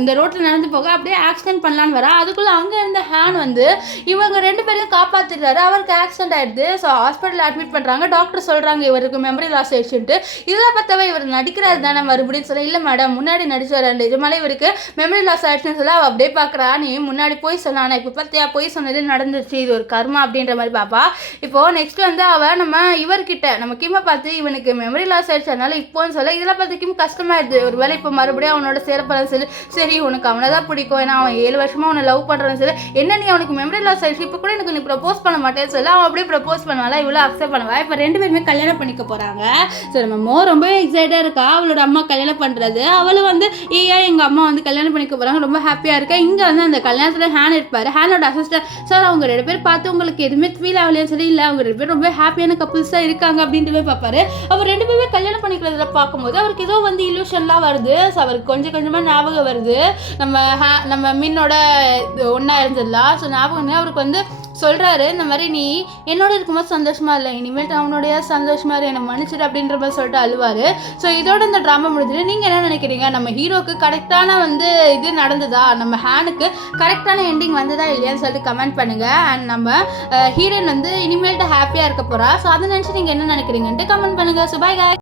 இந்த ரோட்டில் நடந்து போக அப்படியே ஆக்சிடென்ட் பண்ணலான்னு வரா. அதுக்குள்ளே அங்கே இருந்த ஹேண்ட் வந்து இவங்க ரெண்டு பேரையும் காப்பாற்றிடுறாரு. அவருக்கு ஆக்சிடென்ட் ஆயிடுது. ஸோ ஹாஸ்பிட்டலில் அட்மிட் பண்ணுறாங்க. டாக்டர் சொல்கிறாங்க இவருக்கு மெமரி லாஸ் ஆயிடுச்சுன்ட்டு. இதில் பார்த்தவ இவர் நடிக்கிறாரு தானே மறுபடியும் சொல்ல, இல்லை மேடம் முன்னாடி நடிச்சார், இது மேலே இவருக்கு மெமரி லாஸ் ஆயிடுச்சுன்னு சொல்ல அவள் அப்படியே பார்க்குறா. நீ முன்னாடி போய் சொன்னா, ஆனால் இப்போ பார்த்தியா போய் சொன்னது நடந்துருச்சு, இது ஒரு கர்மா அப்படின்ற மாதிரி பாப்பா. இப்போது நெக்ஸ்ட் வந்து அவள் நம்ம இவர்கிட்ட நம்ம கிம்மை பார்த்து இவனுக்கு மெமரி லாஸ் ஆயிடுச்சு அதனால இப்போன்னு சொல்ல, இதெல்லாம் பார்த்து கிம் கஷ்டமாயிடுது. ஒரு வேலை இப்போ மறுபடியும் அவனோட சேரப்படான்னு சொல்லி, சரி உனக்கு அவனை தான் பிடிக்கும், ஏன்னா அவன் 7 வருஷமாக அவனை லவ் பண்ணுறான்னு சொல்லி, என்ன நீ அவனுக்கு மெமரி லாஸ் ஆயிடுச்சு இப்போ கூட எனக்கு நீ ப்ரப்போஸ் பண்ண மாட்டேன்னு சொல்ல அவன் அப்படியே ப்ரப்போஸ் பண்ணுவாளா. இவ்வளோ அக்செப்ட் பண்ணுவா. இப்போ ரெண்டு பேருமே கல்யாணம் பண்ணிக்க போகிறாங்க. ஸோ நம்ம ரொம்பவே எக்ஸைட்டாக இருக்கா அவளோட அம்மா கல்யாணம் பண்ணுறது. அவளும் வந்து எங்கள் அம்மா வந்து கல்யாணம் பண்ணிக்க போகிறாங்க, ரொம்ப ஹாப்பியாக இருக்கா. இங்கே வந்து அந்த கல்யாணத்தில் ஹேண்ட் இருப்பார், ஹேண்டோட அசிஸ்டன்ட். சார் அவங்க 2 பேர் பார்த்து உங்களுக்கு எதுவுமே ஃபீல் ஆகலையான்னு சொல்லி, இல்லை அவங்க 2 பேர் ரொம்ப ஹாப்பியான கப்புள்ஸாக இருக்காங்க அப்படின்ட்டு போய் பார்ப்பாரு. அவர் 2 பேருமே கல்யாணம் பண்ணிக்கிறதுல பார்க்கும்போது அவருக்கு ஏதோ வந்து இல்யூஷன்லாம் வருது. ஸோ அவருக்கு கொஞ்சம் கொஞ்சமாக ஞாபகம் வருது நம்ம மின்னோட ஒன்றா இருந்ததுலாம். ஸோ ஞாபகம் அவருக்கு வந்து சொல்கிறாரு, இந்த மாதிரி நீ என்னோட இருக்கும்போது சந்தோஷமா இல்லை, இனிமேல் அவனுடைய சந்தோஷமா இரு, என்னை மன்னிச்சிடு அப்படின்ற மாதிரி சொல்லிட்டு அழுவார். ஸோ இதோட இந்த ட்ராமா முடிஞ்சுட்டு நீங்கள் என்ன நினைக்கிறீங்க? நம்ம ஹீரோக்கு கரெக்டான வந்து இது நடந்ததா, நம்ம ஹேனுக்கு கரெக்டான எண்டிங் வந்ததா இல்லையான்னு சொல்லிட்டு கமெண்ட் பண்ணுங்கள். அண்ட் நம்ம ஹீரோயின் வந்து இனிமேல்ட்டு ஹாப்பியாக இருக்க போகிறா. ஸோ அதை நினச்சி நீங்கள் என்ன நினைக்கிறீங்கன்ட்டு கமெண்ட் பண்ணுங்கள். So by guys.